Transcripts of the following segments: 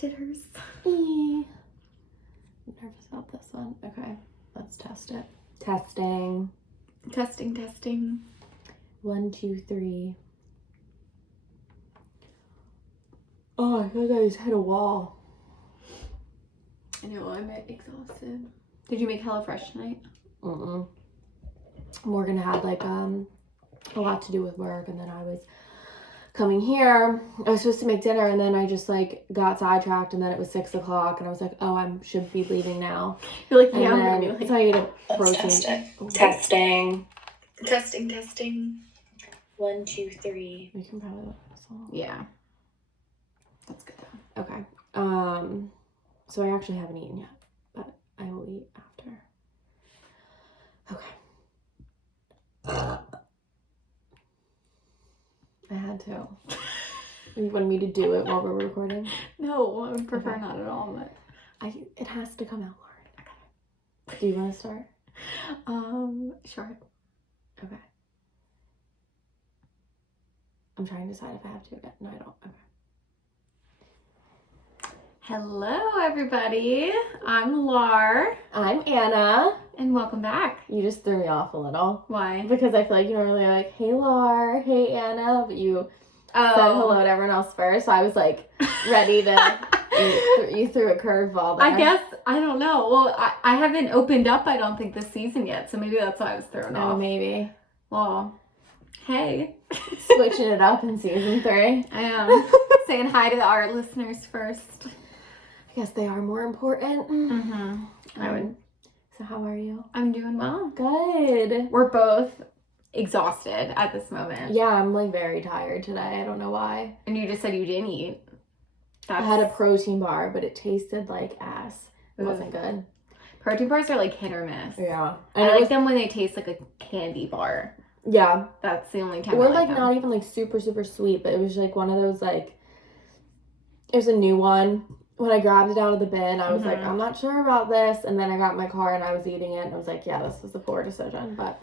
Jitters. I'm nervous about this one. Okay, let's test it. Testing. Testing. 1, 2, 3. Oh, I feel like I just hit a wall. I know, I'm exhausted. Did you make HelloFresh tonight? Morgan had like a lot to do with work, and then I was coming here. I was supposed to make dinner, and then I just like got sidetracked, and then it was 6 o'clock, and I was like, oh, I should be leaving now. You're like, yeah, I'm gonna be like, so I ate a protein. Testing. 1, 2, 3. We can probably look this one. Yeah. That's good though. Okay. So I actually haven't eaten yet, but I will eat after. Okay. I had to. You wanted me to do it while we're recording? No, I would prefer not at all, but it has to come out, Lauren. Okay. Do you want to start? Sure. Okay. I'm trying to decide if I have to again. No, I don't. Okay. Hello, everybody. I'm Lar. I'm Anna. And welcome back. You just threw me off a little. Why? Because I feel like you normally are like, hey, Lar, hey, Anna, but you said hello to everyone else first, so I was like ready to, you threw a curveball there. I guess, I don't know. Well, I haven't opened up, I don't think, this season yet, so maybe that's why I was thrown off. Oh, maybe. Well, hey. Switching it up in season 3. I am. Saying hi to our listeners first. I guess they are more important. Mm-hmm. I would. So how are you? I'm doing well. Good. We're both exhausted at this moment. Yeah, I'm like very tired today. I don't know why. And you just said you didn't eat. I had a protein bar, but it tasted like ass. It wasn't good. Protein bars are like hit or miss. Yeah. I like them when they taste like a candy bar. Yeah. That's the only time Or I like them. Not even like super, super sweet, but it was like one of those like, it was a new one. When I grabbed it out of the bin, I was like, I'm not sure about this. And then I got in my car and I was eating it. And I was like, yeah, this was a poor decision. But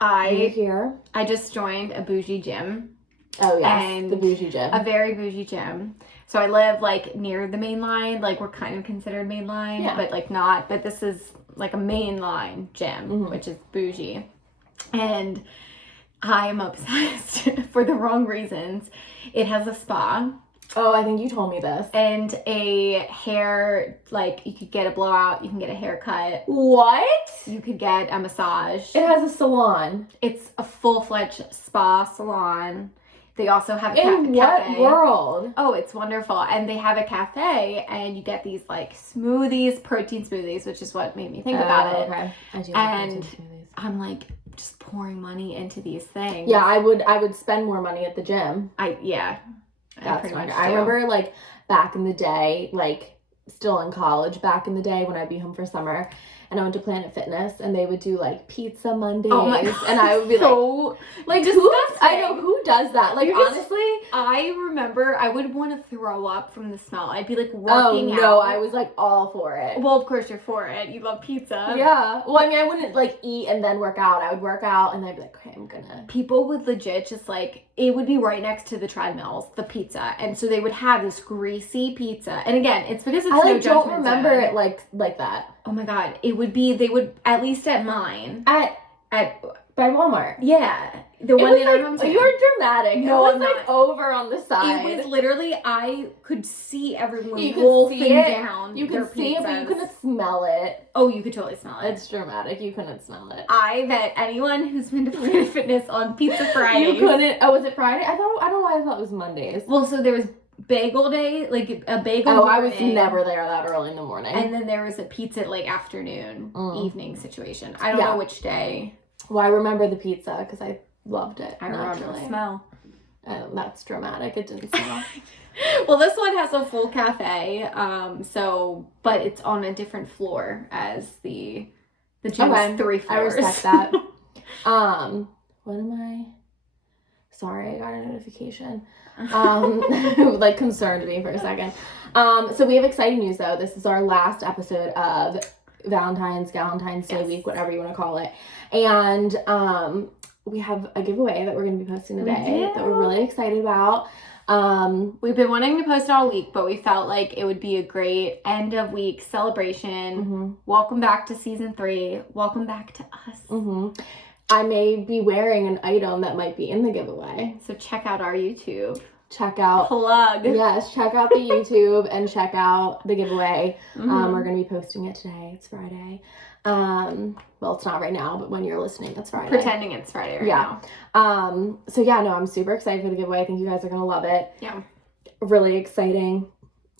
you're here. I just joined a bougie gym. Oh, yes. The bougie gym. A very bougie gym. So I live like near the main line. Like we're kind of considered main line, but like not. But this is like a main line gym, which is bougie. And I am obsessed for the wrong reasons. It has a spa. Oh, I think you told me this. And a hair, like, you could get a blowout, you can get a haircut. What? You could get a massage. It has a salon. It's a full-fledged spa salon. They also have a cafe. In what world? Oh, it's wonderful. And they have a cafe, and you get these, like, smoothies, protein smoothies, which is what made me think about it. Okay. I do and protein smoothies. I'm, like, just pouring money into these things. Yeah, I would spend more money at the gym. That's fine. I remember, like, back in the day, like, still in college, back in the day when I'd be home for summer, and I went to Planet Fitness, and they would do, like, pizza Mondays, and I would be like, I know, who does that? Like, honestly, I remember I would want to throw up from the smell. I'd be, like, working out. No, I was, like, all for it. Well, of course you're for it. You love pizza. Yeah. Well, I mean, I wouldn't, like, eat and then work out. I would work out, and I'd be like, okay, I'm gonna... People would legit just, like, it would be right next to the treadmills, the pizza. And so they would have this greasy pizza. And again, it's because it's no judgment zone. I don't remember it like that. Oh my God. They would, at least at mine. By Walmart. Yeah. The one in our hometown. You were dramatic. No, it was like over on the side. It was literally, I could see everyone wolfing down. You could see it, but you couldn't smell it. Oh, you could totally smell it. It's dramatic. You couldn't smell it. I bet anyone who's been to Planet Fitness on Pizza Fridays. You couldn't. Oh, was it Friday? I don't know why I thought it was Mondays. Well, so there was bagel day, like a bagel morning. I was never there that early in the morning. And then there was a pizza, like, afternoon, evening situation. I don't know which day. Well, I remember the pizza because I loved it. I remember the smell. That's dramatic. It didn't smell. Well, this one has a full cafe, but it's on a different floor as the gym's 3 floors. I respect that. What am I? Sorry, I got a notification. Like, concerned me for a second. So we have exciting news, though. This is our last episode of Galentine's Day week, whatever you want to call it. And we have a giveaway that we're going to be posting today that we're really excited about. We've been wanting to post it all week, but we felt like it would be a great end of week celebration. Welcome back to season 3. Welcome back to us. I may be wearing an item that might be in the giveaway. So check out our YouTube. Check out. Plug. Yes, check out the YouTube and check out the giveaway. We're going to be posting it today. It's Friday. Well, it's not right now, but when you're listening, it's Friday. Pretending it's Friday right now. So yeah, no, I'm super excited for the giveaway. I think you guys are going to love it. Yeah. Really exciting.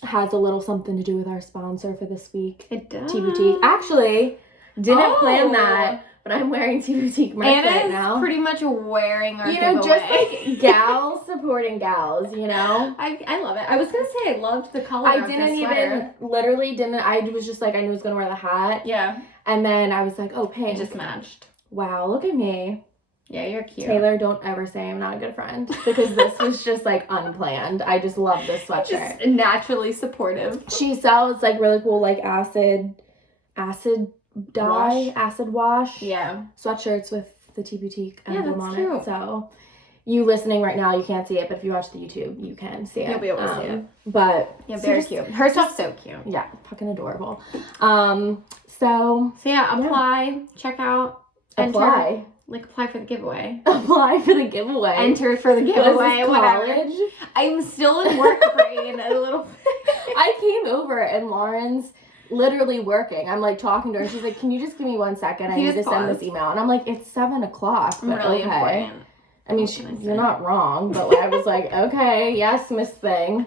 Has a little something to do with our sponsor for this week. It does. Tea Boutique. Actually, didn't plan that. But I'm wearing Tea Boutique merch right now. Pretty much wearing our giveaway. Just like gals supporting gals, I love it. I was going to say I loved the color of this sweater. I was just like, I knew I was going to wear the hat. Yeah. And then I was like, oh, pink. It just matched. Wow, look at me. Yeah, you're cute. Taylor, don't ever say I'm not a good friend. Because this was just like unplanned. I just love this sweatshirt. Just naturally supportive. She sells like really cool like acid wash sweatshirts with the Tea Boutique emblem on it. So you listening right now, you can't see it, but if you watch the YouTube, you can see it. You'll be able to see it. But yeah, very cute. Her stuff's so cute. Yeah, fucking adorable. So yeah, apply, check out, apply. Apply for the giveaway. Apply for the giveaway. Enter for the giveaway. College? I'm still in work brain a little bit. I came over and Lauren's literally working. I'm like talking to her and she's like, can you just give me 1 second? I need to send this email. And I'm like, it's 7:00. But really important. I mean, you're not wrong, but like, I was like, okay, yes, Miss Thing.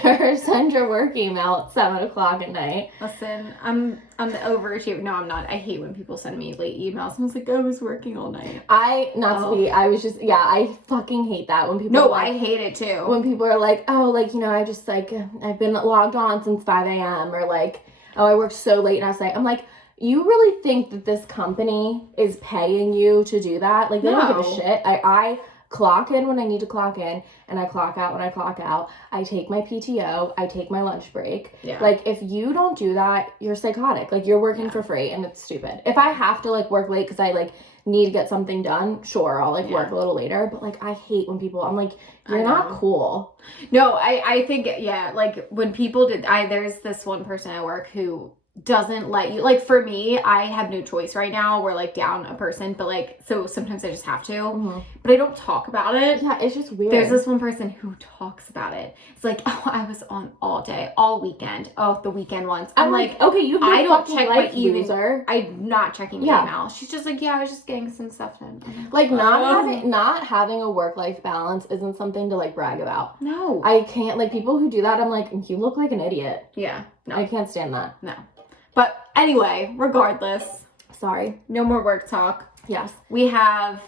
Sure, send your work email at 7:00 at night. Listen, I'm the overachiever. No, I'm not. I hate when people send me late emails. I was like, I was working all night. I fucking hate that when people. No, I hate it too. When people are like, oh, like, I just like, I've been logged on since 5 a.m. or like, oh, I worked so late last night. I'm like, you really think that this company is paying you to do that? Like, they don't give a shit. I clock in when I need to clock in, and I clock out when I clock out. I take my PTO, I take my lunch break. Yeah. Like, if you don't do that, you're psychotic. Like, you're working for free, and it's stupid. If I have to, like, work late because I, like, need to get something done, sure, I'll, like, work a little later. But, like, I hate when people, I'm like, you're not cool. No, I think, like, when people there's this one person at work who doesn't let you, like, for me, I have no choice right now. We're like down a person, but like, so sometimes I just have to, but I don't talk about it. Yeah, it's just weird. There's this one person who talks about it. It's like, oh, I was on all day, all weekend. Oh, the weekend ones. I'm like, okay, I don't check my email. I'm not checking my email. She's just like, yeah, I was just getting some stuff done. Like, not having a work-life balance isn't something to like brag about. No, I can't. Like, people who do that, I'm like, you look like an idiot. Yeah, no, I can't stand that. No. But anyway, regardless. Sorry. No more work talk. Yes. We have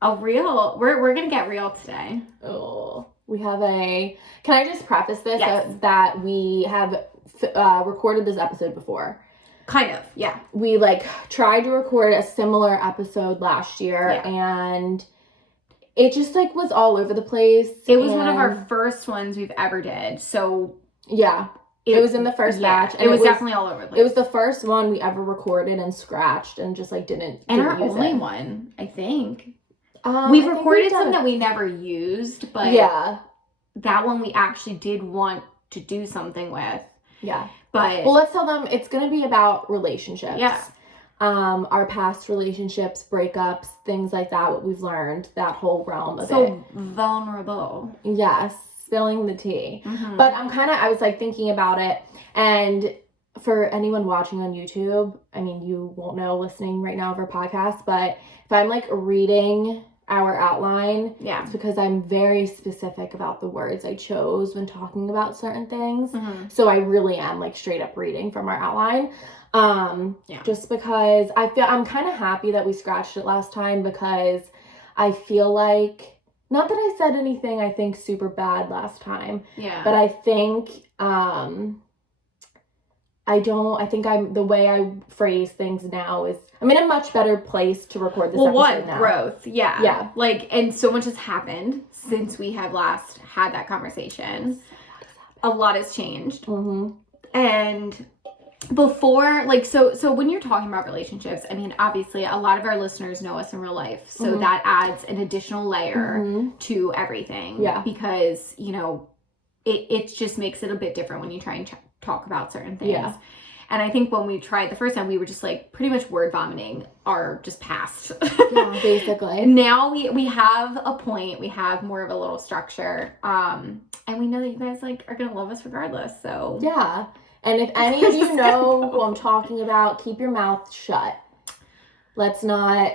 a real, we're going to get real today. Oh, we have can I just preface this? Yes. That we have recorded this episode before. Kind of, yeah. We like tried to record a similar episode last year and it just like was all over the place. It was one of our first ones we've ever did. So yeah. It was in the first batch. And it was definitely all over the place. It was the first one we ever recorded and scratched and just like didn't our use only it. one, I think. We've recorded some that we never used, but that one we actually did want to do something with. Yeah. But well, let's tell them it's going to be about relationships. Yeah. Our past relationships, breakups, things like that, what we've learned, that whole realm of it. So vulnerable. Yes. Spilling the tea. But I was like thinking about it, and for anyone watching on YouTube, I mean, you won't know listening right now of our podcast, but if I'm like reading our outline, it's because I'm very specific about the words I chose when talking about certain things. So I really am like straight up reading from our outline. Just because I'm kind of happy that we scratched it last time, because I feel like, not that I said anything I think super bad last time. Yeah. But I think the way I phrase things now is, I'm in a much better place to record this episode now. Growth. Yeah. Yeah. Like, and so much has happened since we have last had that conversation. A lot has changed. And before, like, so when you're talking about relationships, I mean, obviously a lot of our listeners know us in real life, so that adds an additional layer to everything. Yeah. Because, you know, it just makes it a bit different when you try and talk about certain things. Yeah. And I think when we tried the first time, we were just like pretty much word vomiting our just past. Yeah, basically. Now we have a point, we have more of a little structure, and we know that you guys like are gonna love us regardless. So yeah. And if any of you know who I'm talking about, keep your mouth shut. Let's not.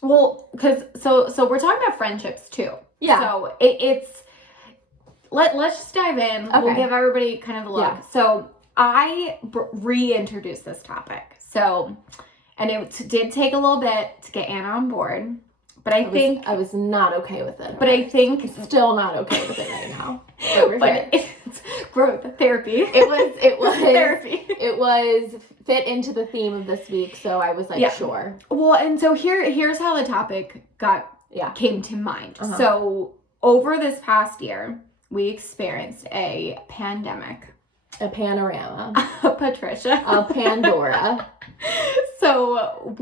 Well, because so we're talking about friendships too. Yeah. So it's let's just dive in. Okay. We'll give everybody kind of a look. Yeah. So I reintroduced this topic. So, and it did take a little bit to get Anna on board. But I was not okay with it. But I think still not okay with it right now. But it's growth therapy. It was therapy. It was fit into the theme of this week, so I was like, sure. Well, and so here's how the topic came to mind. So over this past year, we experienced a pandemic, a panorama, a Patricia, a Pandora. So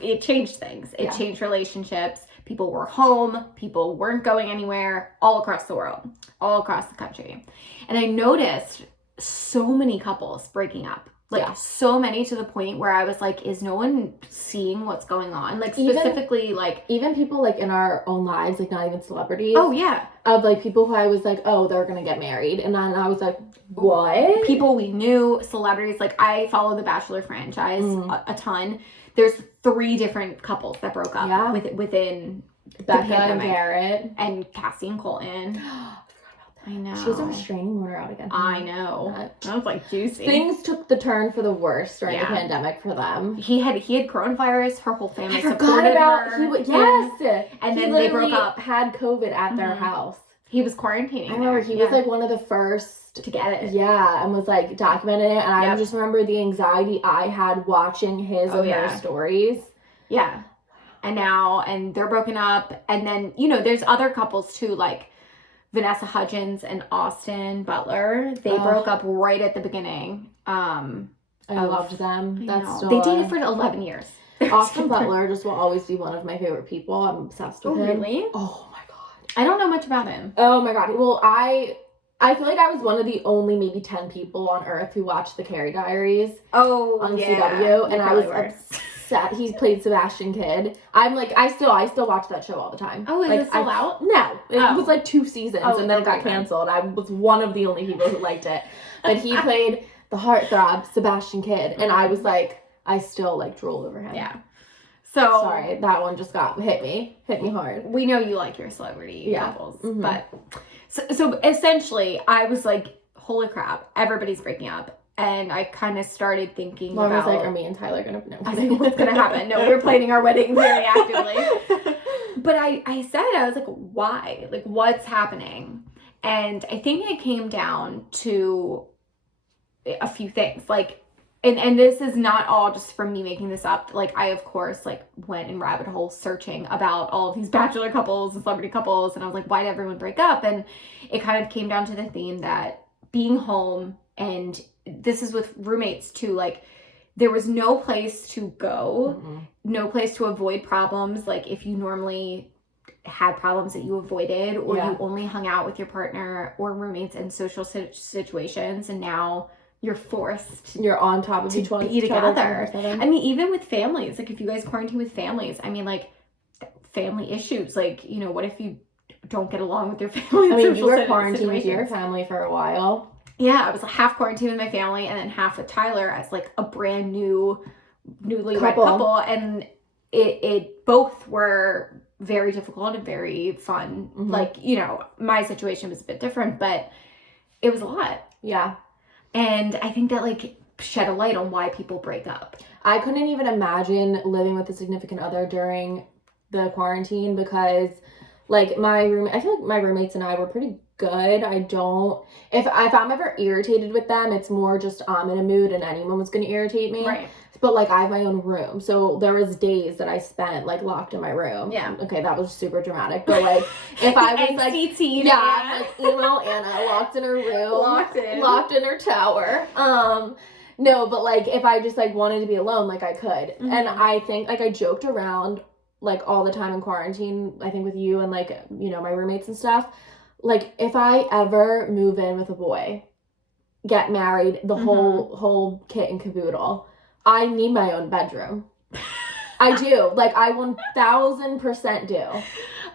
it changed things. It changed relationships. People were home. People weren't going anywhere, all across the world, all across the country. And I noticed so many couples breaking up. Like, so many, to the point where I was like, is no one seeing what's going on? Like, specifically, even people, like, in our own lives, like, not even celebrities. Oh, yeah. Of, like, people who I was like, oh, they're gonna get married. And then I was like, what? People we knew, celebrities. Like, I follow the Bachelor franchise a ton. There's 3 different couples that broke up within the pandemic. And Garrett. And Cassie and Colton. I know. She has a restraining order out again. I know. That was like juicy. Things took the turn for the worse during the pandemic for them. He had coronavirus. Her whole family supported her. Yes. And then they broke up. Had COVID at their house. He was quarantining. I remember he was like one of the first to get it. Yeah, and was like documenting it. And I just remember the anxiety I had watching his and her stories. Yeah. And they're broken up. And then, you know, there's other couples too, like Vanessa Hudgens and Austin Butler. They broke up right at the beginning. I loved them. They dated for 11 years. Austin Butler just will always be one of my favorite people. I'm obsessed with him. Really? Oh my god. I don't know much about him. Oh my god. Well, I feel like I was one of the only maybe 10 people on earth who watched the Carrie Diaries. On CW, and I was obsessed. He's played Sebastian Kidd. I'm like, I still watch that show all the time. Oh, is like, it still out? No, it was like 2 seasons, and then it got canceled. I was one of the only people who liked it. But he played the heartthrob Sebastian Kidd, and I was like, I still like drool over him. Yeah. So sorry, that one just hit me hard. We know you like your celebrity couples, but so essentially, I was like, holy crap, everybody's breaking up. And I kind of started thinking about... I was like, are me and Tyler going to... No, I was like, what's going to happen? No, we're planning our wedding very actively. But I was like, why? Like, what's happening? And I think it came down to a few things. Like, and this is not all just from me making this up. Like, I, of course, like, went in rabbit holes searching about all of these bachelor couples and celebrity couples. And I was like, why did everyone break up? And it kind of came down to the theme that being home, and this is with roommates too, like, there was no place to go, no place to avoid problems. Like, if you normally had problems that you avoided, or you only hung out with your partner or roommates in social situations, and now you're forced you're on top of each one be together. I mean, even with families, like, if you guys quarantine with families, I mean, like, family issues, like, you know, what if you don't get along with your family? I mean, you were quarantined with your family for a while. Yeah, I was like half quarantined with my family, and then half with Tyler as like a brand newly wed couple, and it both were very difficult and very fun. Like, you know, my situation was a bit different, but it was a lot. Yeah. And I think that, like, shed a light on why people break up. I couldn't even imagine living with a significant other during the quarantine, because, like, I feel like my roommates and I were pretty good. If I'm ever irritated with them, it's more just I'm in a mood and anyone was going to irritate me. Right. but like I have my own room. So there was days that I spent like locked in my room. Yeah. Okay, that was super dramatic. But like if I was like like emo Anna locked in her room. Locked in her tower. No, but like if I just like wanted to be alone, like I could. Mm-hmm. And I think like I joked around like all the time in quarantine, I think with you and like, you know, my roommates and stuff. Like if I ever move in with a boy, get married, the whole kit and caboodle, I need my own bedroom. I do. Like I 1000% do.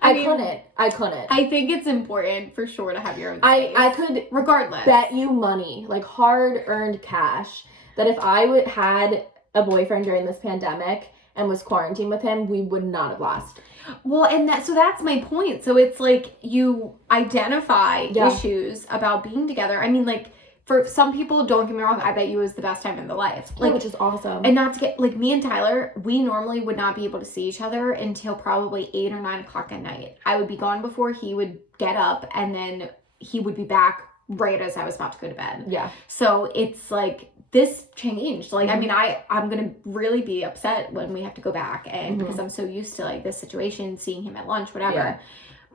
I couldn't. I think it's important for sure to have your own space. I could regardless bet you money, like hard earned cash, that if I had a boyfriend during this pandemic and was quarantined with him, we would not have lost. Well, and that's my point. So it's like you identify issues about being together. I mean, like for some people, don't get me wrong, I bet you it was the best time in their life. Like, which is awesome. And not to get, like me and Tyler, we normally would not be able to see each other until probably 8 or 9 o'clock at night. I would be gone before he would get up, and then he would be back right as I was about to go to bed. Yeah. So it's like, this changed. Like, I mean, I'm going to really be upset when we have to go back, and because I'm so used to like this situation, seeing him at lunch, whatever. Yeah.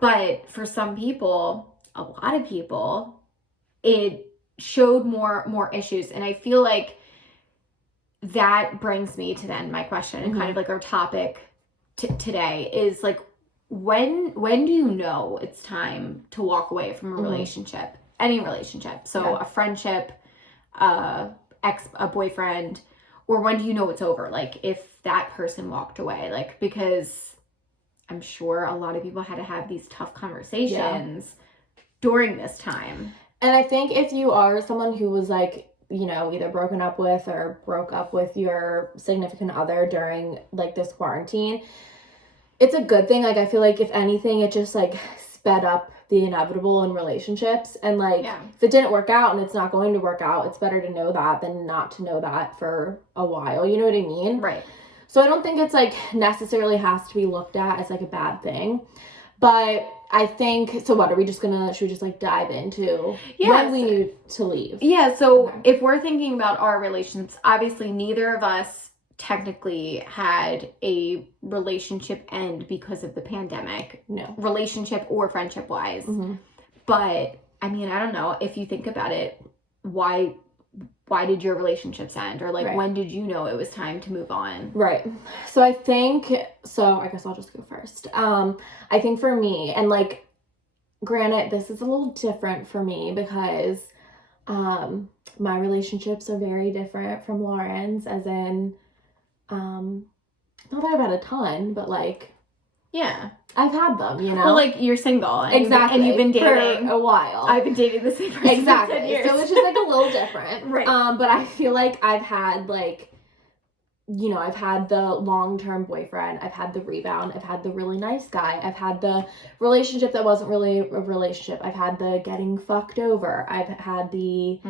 But for some people, a lot of people, it showed more issues. And I feel like that brings me to then my question and kind of like our topic today is like, when do you know it's time to walk away from a relationship, any relationship? So a friendship, a boyfriend, or when do you know it's over? Like if that person walked away, like, because I'm sure a lot of people had to have these tough conversations during this time. And I think if you are someone who was like, you know, either broken up with or broke up with your significant other during like this quarantine, it's a good thing. Like I feel like if anything, it just like sped up the inevitable in relationships. And like if it didn't work out and it's not going to work out, it's better to know that than not to know that for a while. You know what I mean? Right. So I don't think it's like necessarily has to be looked at as like a bad thing. But I think, so what, should we just like dive into when we need to leave? Yeah, so if we're thinking about our relationships, obviously neither of us technically had a relationship end because of the pandemic. No. Relationship or friendship wise. Mm-hmm. But, I mean, I don't know, if you think about it, why did your relationships end? Or like, when did you know it was time to move on? Right. So I guess I'll just go first. I think for me, and like, granted, this is a little different for me because my relationships are very different from Lauren's, as in, not that I've had a ton, but like, I've had them, you know? Well, like, you're single. Exactly. And you've been dating. For a while. I've been dating the same person exactly. for 10 years. So it's just, like, a little different. Right. But I feel like I've had, like, you know, I've had the long-term boyfriend. I've had the rebound. I've had the really nice guy. I've had the relationship that wasn't really a relationship. I've had the getting fucked over. I've had the,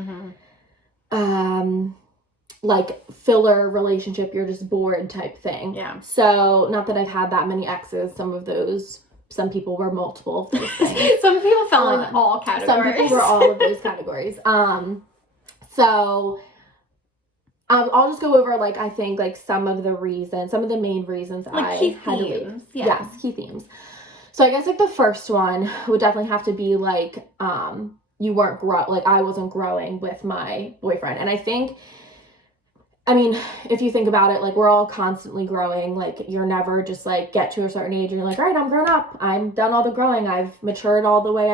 like filler relationship, you're just bored type thing. Yeah. So not that I've had that many exes. Some people were multiple of those things. Some people fell in all categories. Some people were all of those categories. So I'll just go over like I think like some of the main reasons like I key had themes. to leave. Yeah. Yes, key themes. So I guess like the first one would definitely have to be like you weren't I wasn't growing with my boyfriend. And I mean, if you think about it, like, we're all constantly growing. Like, you're never just, like, get to a certain age and you're like, all right, I'm grown up. I'm done all the growing. I've matured all the way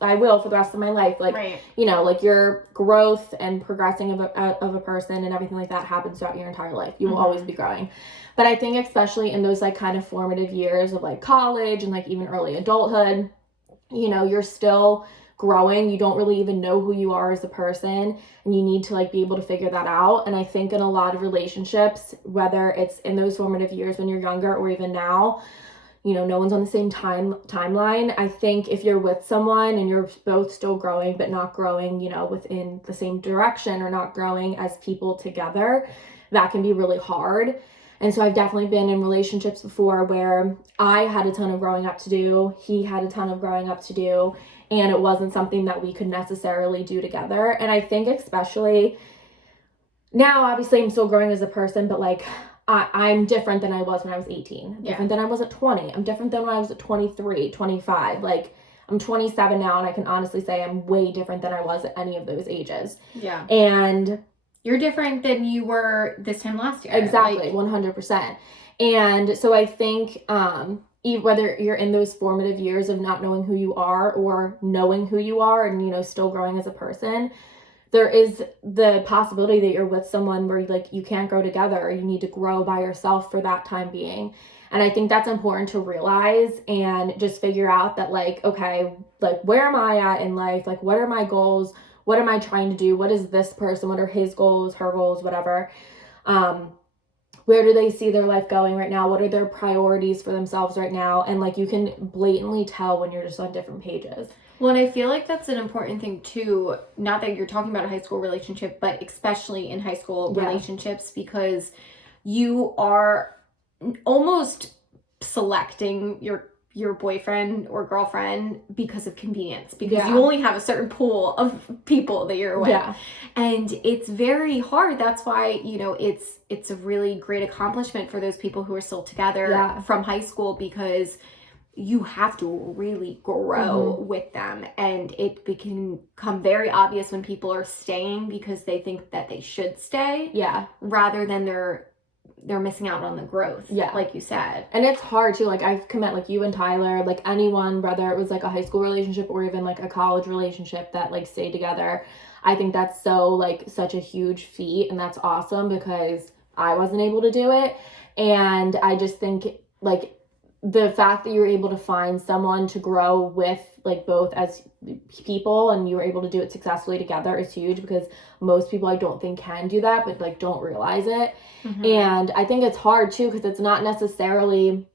I will for the rest of my life. Like, you know, like, your growth and progressing of a person and everything like that happens throughout your entire life. You will always be growing. But I think especially in those, like, kind of formative years of, like, college and, like, even early adulthood, you know, you're still growing. You don't really even know who you are as a person, and you need to like be able to figure that out. And I think in a lot of relationships, whether it's in those formative years when you're younger or even now, you know, no one's on the same timeline. I think if you're with someone and you're both still growing but not growing, you know, within the same direction or not growing as people together, that can be really hard. And so I've definitely been in relationships before where I had a ton of growing up to do, he had a ton of growing up to do, and it wasn't something that we could necessarily do together. And I think especially now obviously I'm still growing as a person, but like I'm different than I was when I was 18. I'm different than I was at 20. I'm different than when I was at 23, 25. Like I'm 27 now, and I can honestly say I'm way different than I was at any of those ages. Yeah. And you're different than you were this time last year. Exactly, 100%. And so I think whether you're in those formative years of not knowing who you are or knowing who you are and, you know, still growing as a person, there is the possibility that you're with someone where like you can't grow together, or you need to grow by yourself for that time being. And I think that's important to realize and just figure out that like, okay, like where am I at in life? Like what are my goals? What am I trying to do? What is this person? What are his goals, her goals, whatever? Where do they see their life going right now? What are their priorities for themselves right now? And like you can blatantly tell when you're just on different pages. Well, and I feel like that's an important thing too, not that you're talking about a high school relationship, but especially in high school relationships, because you are almost selecting your boyfriend or girlfriend because of convenience, because you only have a certain pool of people that you're with. Yeah. And it's very hard. That's why, you know, it's a really great accomplishment for those people who are still together from high school, because you have to really grow with them, and it can become very obvious when people are staying because they think that they should stay, rather than they're missing out on the growth, like you said. And it's hard too. Like I've met like you and Tyler, like anyone, whether it was like a high school relationship or even like a college relationship that like stayed together. I think that's so like such a huge feat, and that's awesome because I wasn't able to do it. And I just think like the fact that you were able to find someone to grow with, like both as people, and you were able to do it successfully together is huge, because most people I don't think can do that, but like don't realize it. And I think it's hard too, because it's not necessarily,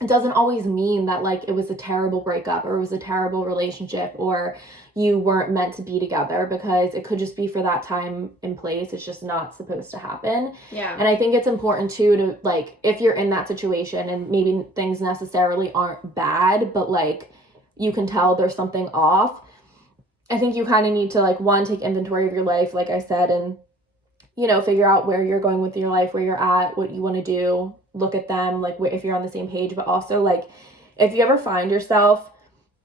it doesn't always mean that like it was a terrible breakup or it was a terrible relationship or you weren't meant to be together, because it could just be for that time and place. It's just not supposed to happen. Yeah. And I think it's important too to like, if you're in that situation and maybe things necessarily aren't bad, but like you can tell there's something off, I think you kind of need to like, one, take inventory of your life, like I said, and, you know, figure out where you're going with your life, where you're at, what you want to do, look at them, like if you're on the same page. But also like, if you ever find yourself,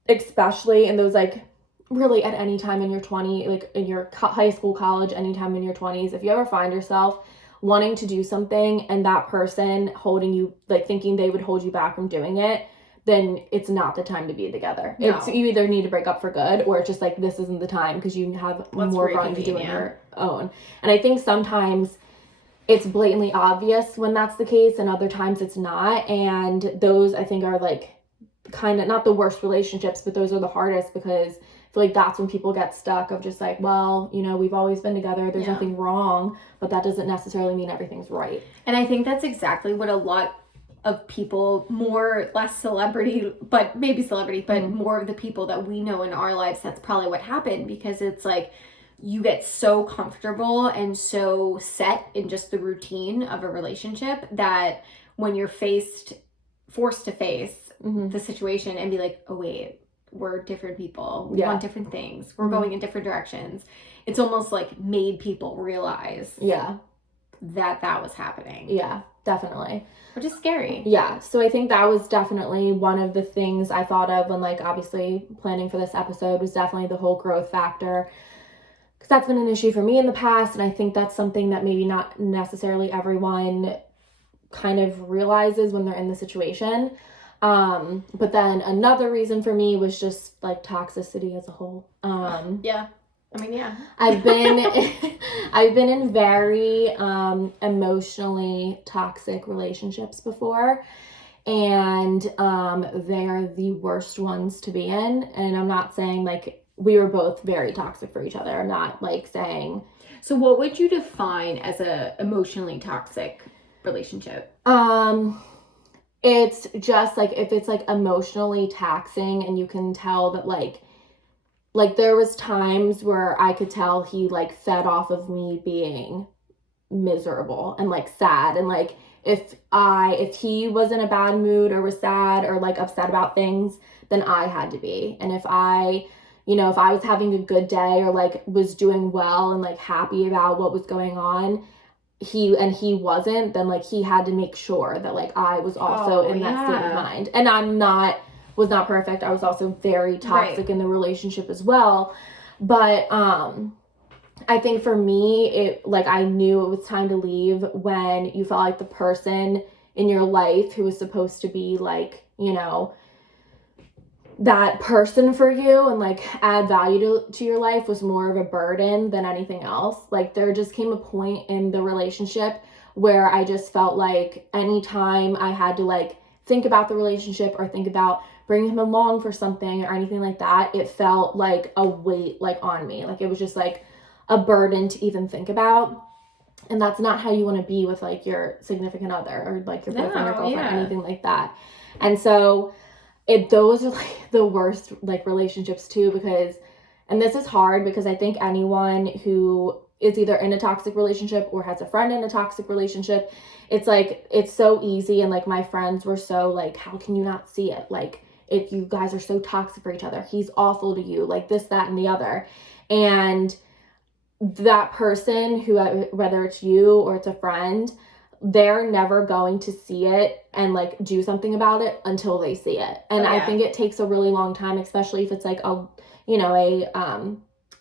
especially in those like, really at any time in your 20s, like in your high school, college, anytime in your 20s, if you ever find yourself wanting to do something and that person holding you, like thinking they would hold you back from doing it, then it's not the time to be together. No. It's, you either need to break up for good, or it's just like, this isn't the time, because you have more fun to do on your own. And I think sometimes it's blatantly obvious when that's the case, and other times it's not. And those, I think, are like kind of not the worst relationships, but those are the hardest, because I feel like that's when people get stuck of just like, well, you know, we've always been together, there's nothing wrong, but that doesn't necessarily mean everything's right. And I think that's exactly what a lot of people, less celebrity, but maybe celebrity, but more of the people that we know in our lives, that's probably what happened, because it's like you get so comfortable and so set in just the routine of a relationship that when you're forced to face the situation and be like, oh wait, we're different people, we want different things, we're going in different directions, it's almost like made people realize that was happening. Yeah, definitely. Which is scary. Yeah, so I think that was definitely one of the things I thought of when, like, obviously planning for this episode, was definitely the whole growth factor, because that's been an issue for me in the past, and I think that's something that maybe not necessarily everyone kind of realizes when they're in the situation. But then another reason for me was just like toxicity as a whole. I've been in very emotionally toxic relationships before, and they are the worst ones to be in. And I'm not saying like we were both very toxic for each other. I'm not like saying. So what would you define as a emotionally toxic relationship? It's just like if it's like emotionally taxing, and you can tell that like there was times where I could tell he like fed off of me being miserable and like sad, and like if he was in a bad mood or was sad or like upset about things, then I had to be. And if I you know, if I was having a good day or like was doing well and like happy about what was going on, he wasn't, then like he had to make sure that like I was also in that state of mind. And was not perfect. I was also very toxic in the relationship as well. But I think for me, it like I knew it was time to leave when you felt like the person in your life who was supposed to be like, you know, that person for you and like add value to your life was more of a burden than anything else. Like there just came a point in the relationship where I just felt like anytime I had to like think about the relationship or think about bringing him along for something or anything like that, it felt like a weight like on me. Like it was just like a burden to even think about. And that's not how you want to be with like your significant other or like your boyfriend or girlfriend, anything like that. And so those are like the worst like relationships too, because, and this is hard because I think anyone who is either in a toxic relationship or has a friend in a toxic relationship, it's like, it's so easy. And like my friends were so like, how can you not see it? Like if you guys are so toxic for each other, he's awful to you, like this, that, and the other. And that person who, whether it's you or it's a friend, they're never going to see it and like do something about it until they see it. And I think it takes a really long time, especially if it's like a, you know,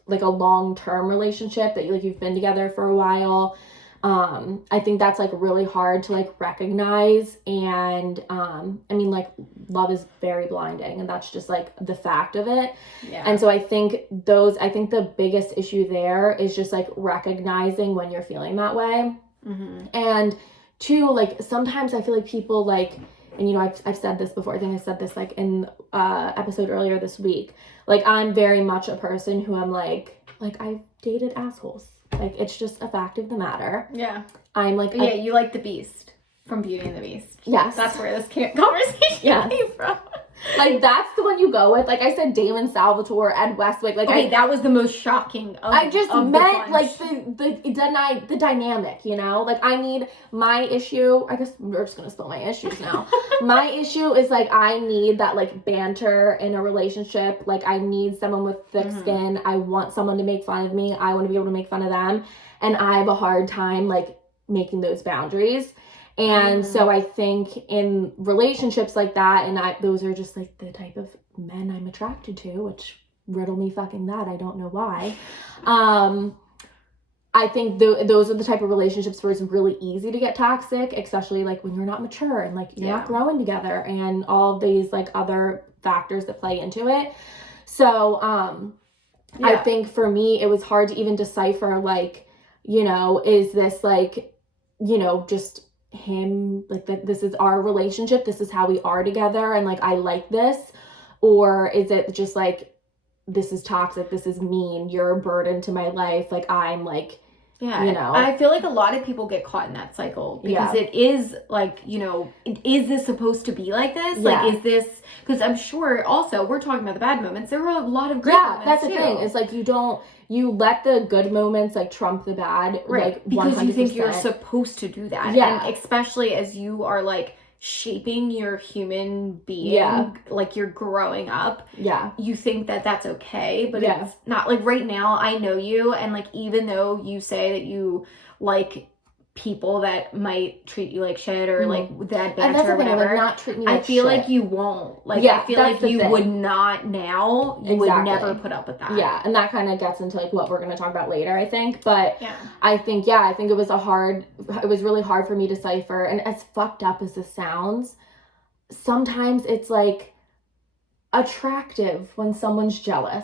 like a long-term relationship that you've been together for a while. I think that's like really hard to like recognize. And I mean, like love is very blinding, and that's just like the fact of it. And so I think the biggest issue there is just like recognizing when you're feeling that way. And two, like sometimes I feel like people like, and you know, I've said this before, I think I said this like in episode earlier this week, like I'm very much a person who I'm like I've dated assholes. Like it's just a fact of the matter. I'm like you like the Beast from Beauty and the Beast. Yes, that's where this conversation came from. Like that's the one you go with. Like I said, Damon Salvatore, Ed Westwick. Like that was the most shocking. I just meant like the dynamic, you know. Like I need my issue. I guess we're just gonna spill my issues now. My issue is like I need that like banter in a relationship. Like I need someone with thick skin. I want someone to make fun of me. I want to be able to make fun of them, and I have a hard time like making those boundaries. And so I think in relationships like that, and those are just like the type of men I'm attracted to, which riddle me fucking that. I don't know why. I think those are the type of relationships where it's really easy to get toxic, especially like when you're not mature and like you're not growing together and all these like other factors that play into it. So I think for me, it was hard to even decipher like, you know, is this like, you know, just him, like that this is our relationship, this is how we are together, and like I like this, or is it just like this is toxic, this is mean, you're a burden to my life, like I'm like, you know. I feel like a lot of people get caught in that cycle because it is like, you know, is this supposed to be like this? Like is this, because I'm sure also we're talking about the bad moments, there were a lot of great moments that's the too. thing, it's like you let the good moments like trump the bad, like because 100%. You think you're supposed to do that, and especially as you are like shaping your human being, like you're growing up, you think that that's okay, but it's not. Like right now I know you, and like even though you say that you like people that might treat you like shit or like that banter or whatever, like, not treat me like I feel shit. like you won't. Like I feel like you would not now. You would never put up with that. Yeah, and that kind of gets into like what we're going to talk about later, I think. But I think it was really hard for me to decipher. And as fucked up as this sounds, sometimes it's like attractive when someone's jealous.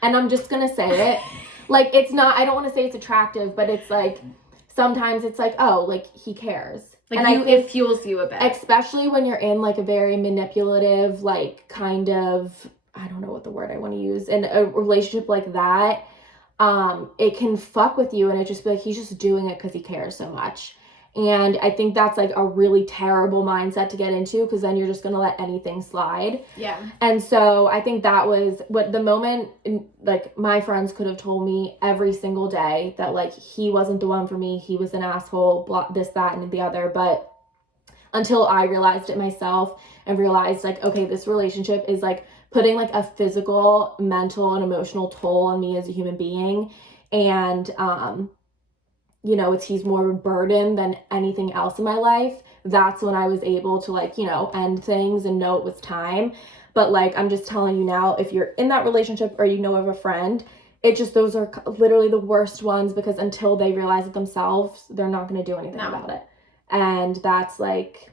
And I'm just going to say it. Like it's not, I don't want to say it's attractive, but it's like sometimes it's like, oh, like he cares. Like and it fuels you a bit. Especially when you're in like a very manipulative, like kind of, I don't know what the word I want to use, in a relationship like that, it can fuck with you and it just be like, he's just doing it because he cares so much. And I think that's like a really terrible mindset to get into, because then you're just going to let anything slide. And so I think that was what the moment, like my friends could have told me every single day that like he wasn't the one for me, he was an asshole, this, that, and the other. But until I realized it myself and realized like, okay, this relationship is like putting like a physical, mental, and emotional toll on me as a human being. And, you know, he's more of a burden than anything else in my life. That's when I was able to like, you know, end things and know it was time. But like, I'm just telling you now, if you're in that relationship or you know of a friend, those are literally the worst ones, because until they realize it themselves, they're not going to do anything about it. And that's like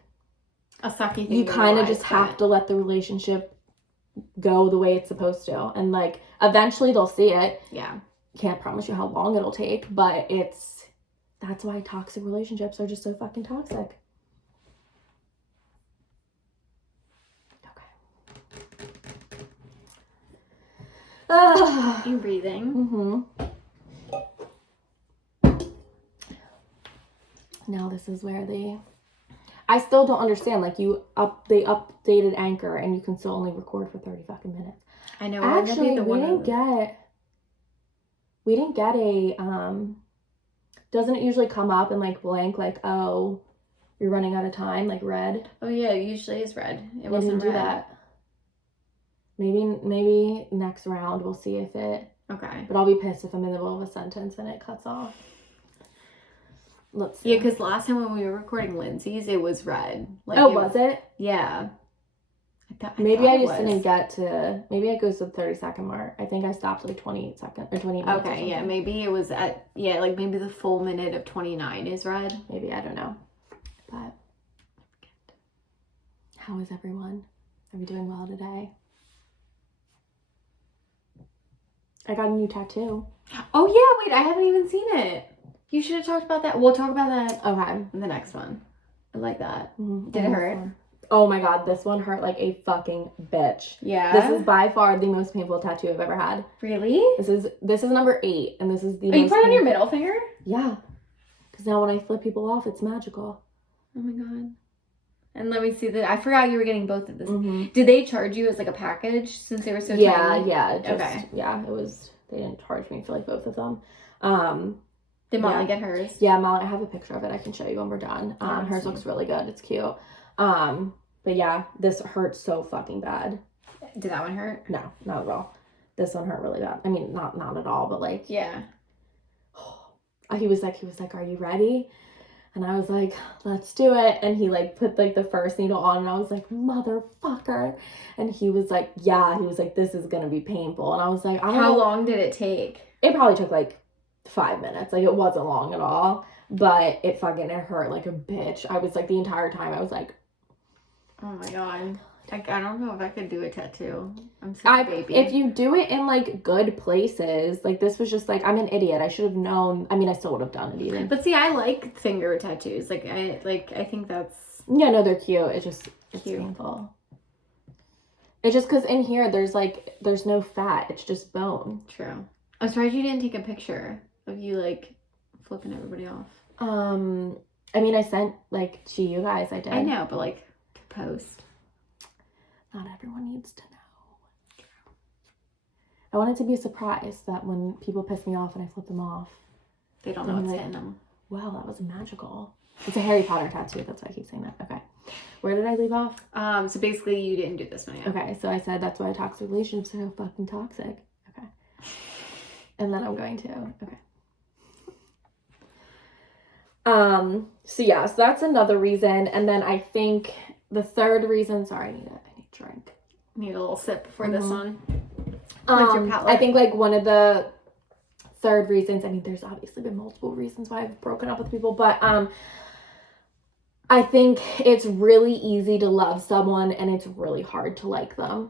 a sucky thing. You kind of just have to let the relationship go the way it's supposed to. And like, eventually they'll see it. Yeah. Can't promise you how long it'll take, but that's why toxic relationships are just so fucking toxic. You breathing? Now this is where I still don't understand. Like they updated Anchor and you can still only record for 30 fucking minutes. I know. Actually, we didn't get a doesn't it usually come up in like blank, like, oh, you're running out of time, like red? Oh yeah, it usually is red. It wasn't red. Do that. Maybe next round we'll see if it. Okay. But I'll be pissed if I'm in the middle of a sentence and it cuts off. Let's see. Yeah, because last time when we were recording Lindsay's, it was red. Like, was it? Yeah. Maybe I just didn't get to. Maybe it goes to the 30-second mark. I think I stopped at like 28 seconds or 20 minutes. Okay, yeah, maybe it was like maybe the full minute of 29 is red. Maybe, I don't know. But how is everyone? Are we doing well today? I got a new tattoo. Oh yeah, wait, I haven't even seen it. You should have talked about that. We'll talk about that. Okay. In the next one. I like that. Mm-hmm. Did it hurt? Oh my god, this one hurt like a fucking bitch. Yeah. This is by far the most painful tattoo I've ever had. Really? This is number 8, and this is the. Are you put it on your middle finger? Yeah. Because now when I flip people off, it's magical. Oh my god. And let me see that. I forgot you were getting both of this. Mm-hmm. Did they charge you as like a package since they were so tiny? Yeah. Okay. Yeah, it was. They didn't charge me for like both of them. Did Molly get hers? Yeah, Molly. I have a picture of it. I can show you when we're done. Hers looks really good. It's cute. But yeah, this hurts so fucking bad. Did that one hurt? No, not at all. This one hurt really bad. I mean, not at all, but like. Yeah. He was like, are you ready? And I was like, let's do it. And he like put like the first needle on, and I was like, motherfucker. And he was like, yeah. He was like, this is gonna be painful. And I was like, How long did it take? It probably took like 5 minutes. Like, it wasn't long at all, but it hurt like a bitch. I was like, the entire time I was like, oh my god. Like, I don't know if I could do a tattoo. I'm such a baby. If you do it in like good places, like this was just like, I'm an idiot. I should have known. I mean, I still would have done it even. But see, I like finger tattoos. I think that's. Yeah, no, they're cute. It's painful. It's just because in here there's no fat. It's just bone. True. I'm surprised you didn't take a picture of you like flipping everybody off. I mean, I sent like to you guys. I did. I know, but like to post. Not everyone needs to know. I want it to be a surprise that when people piss me off and I flip them off, they don't know what's hitting them. Wow, that was magical. It's a Harry Potter tattoo. That's why I keep saying that. Okay. Where did I leave off? So basically you didn't do this one yet. Okay, so I said that's why toxic relationships are so fucking toxic. Okay. And then I'm going to. Okay. So yeah, so that's another reason. And then I think the third reason, sorry, I need drink. Need a little sip before this one. I think like one of the third reasons, I mean, there's obviously been multiple reasons why I've broken up with people, but I think it's really easy to love someone and it's really hard to like them.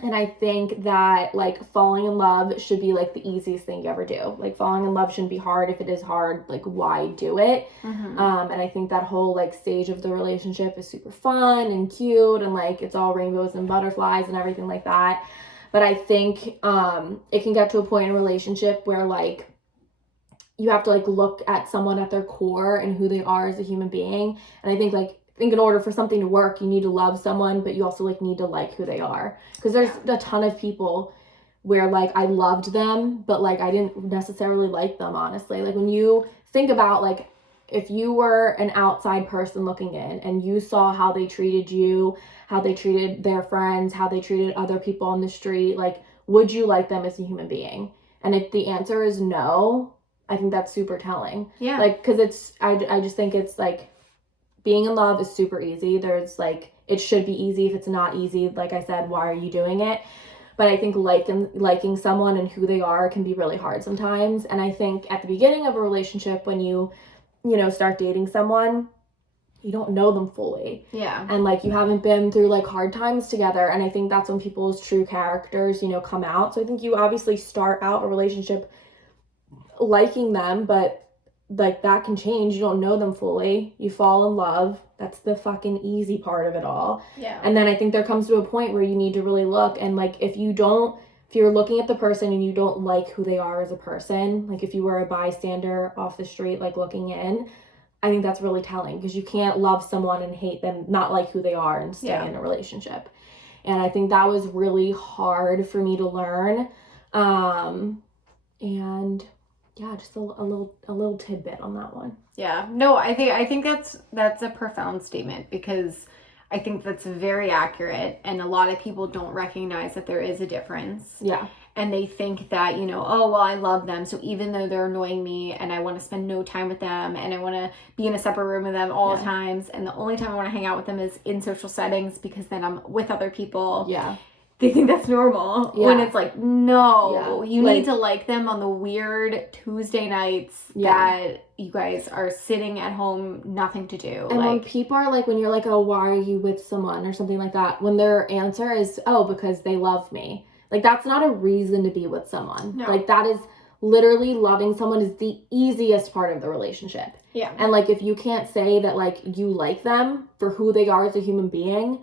And I think that like falling in love should be like the easiest thing you ever do. Like falling in love shouldn't be hard. If it is hard, like why do it? Mm-hmm. And I think that whole like stage of the relationship is super fun and cute and like it's all rainbows and butterflies and everything like that. But I think it can get to a point in a relationship where like you have to like look at someone at their core and who they are as a human being. And I think in order for something to work, you need to love someone, but you also like need to like who they are. Because there's a ton of people where like I loved them, but like I didn't necessarily like them, honestly. Like when you think about like if you were an outside person looking in and you saw how they treated you, how they treated their friends, how they treated other people on the street, like, would you like them as a human being? And if the answer is no, I think that's super telling. Yeah. Like, because I just think it's like, being in love is super easy. There's like, it should be easy. If it's not easy, like I said, why are you doing it? But I think liking someone and who they are can be really hard sometimes. And I think at the beginning of a relationship, when you start dating someone, you don't know them fully. Yeah. And like, you haven't been through like hard times together. And I think that's when people's true characters, come out. So I think you obviously start out a relationship liking them, but like, that can change. You don't know them fully. You fall in love. That's the fucking easy part of it all. Yeah. And then I think there comes to a point where you need to really look, and like, if you're looking at the person and you don't like who they are as a person, like if you were a bystander off the street, like looking in, I think that's really telling, because you can't love someone and hate them, not like who they are, and stay in a relationship. And I think that was really hard for me to learn. And yeah, just a little tidbit on that one. Yeah. No, I think that's a profound statement, because I think that's very accurate, and a lot of people don't recognize that there is a difference. Yeah. And they think that, oh, well, I love them, so even though they're annoying me and I want to spend no time with them and I want to be in a separate room with them all the times, and the only time I want to hang out with them is in social settings because then I'm with other people. Yeah. They think that's normal. Yeah. When it's like, no, you like, need to like them on the weird Tuesday nights that you guys are sitting at home, nothing to do. And when people are like, when you're like, oh, why are you with someone or something like that, when their answer is, oh, because they love me. Like, that's not a reason to be with someone. No. Like, that is literally, loving someone is the easiest part of the relationship. Yeah. And like, if you can't say that like you like them for who they are as a human being,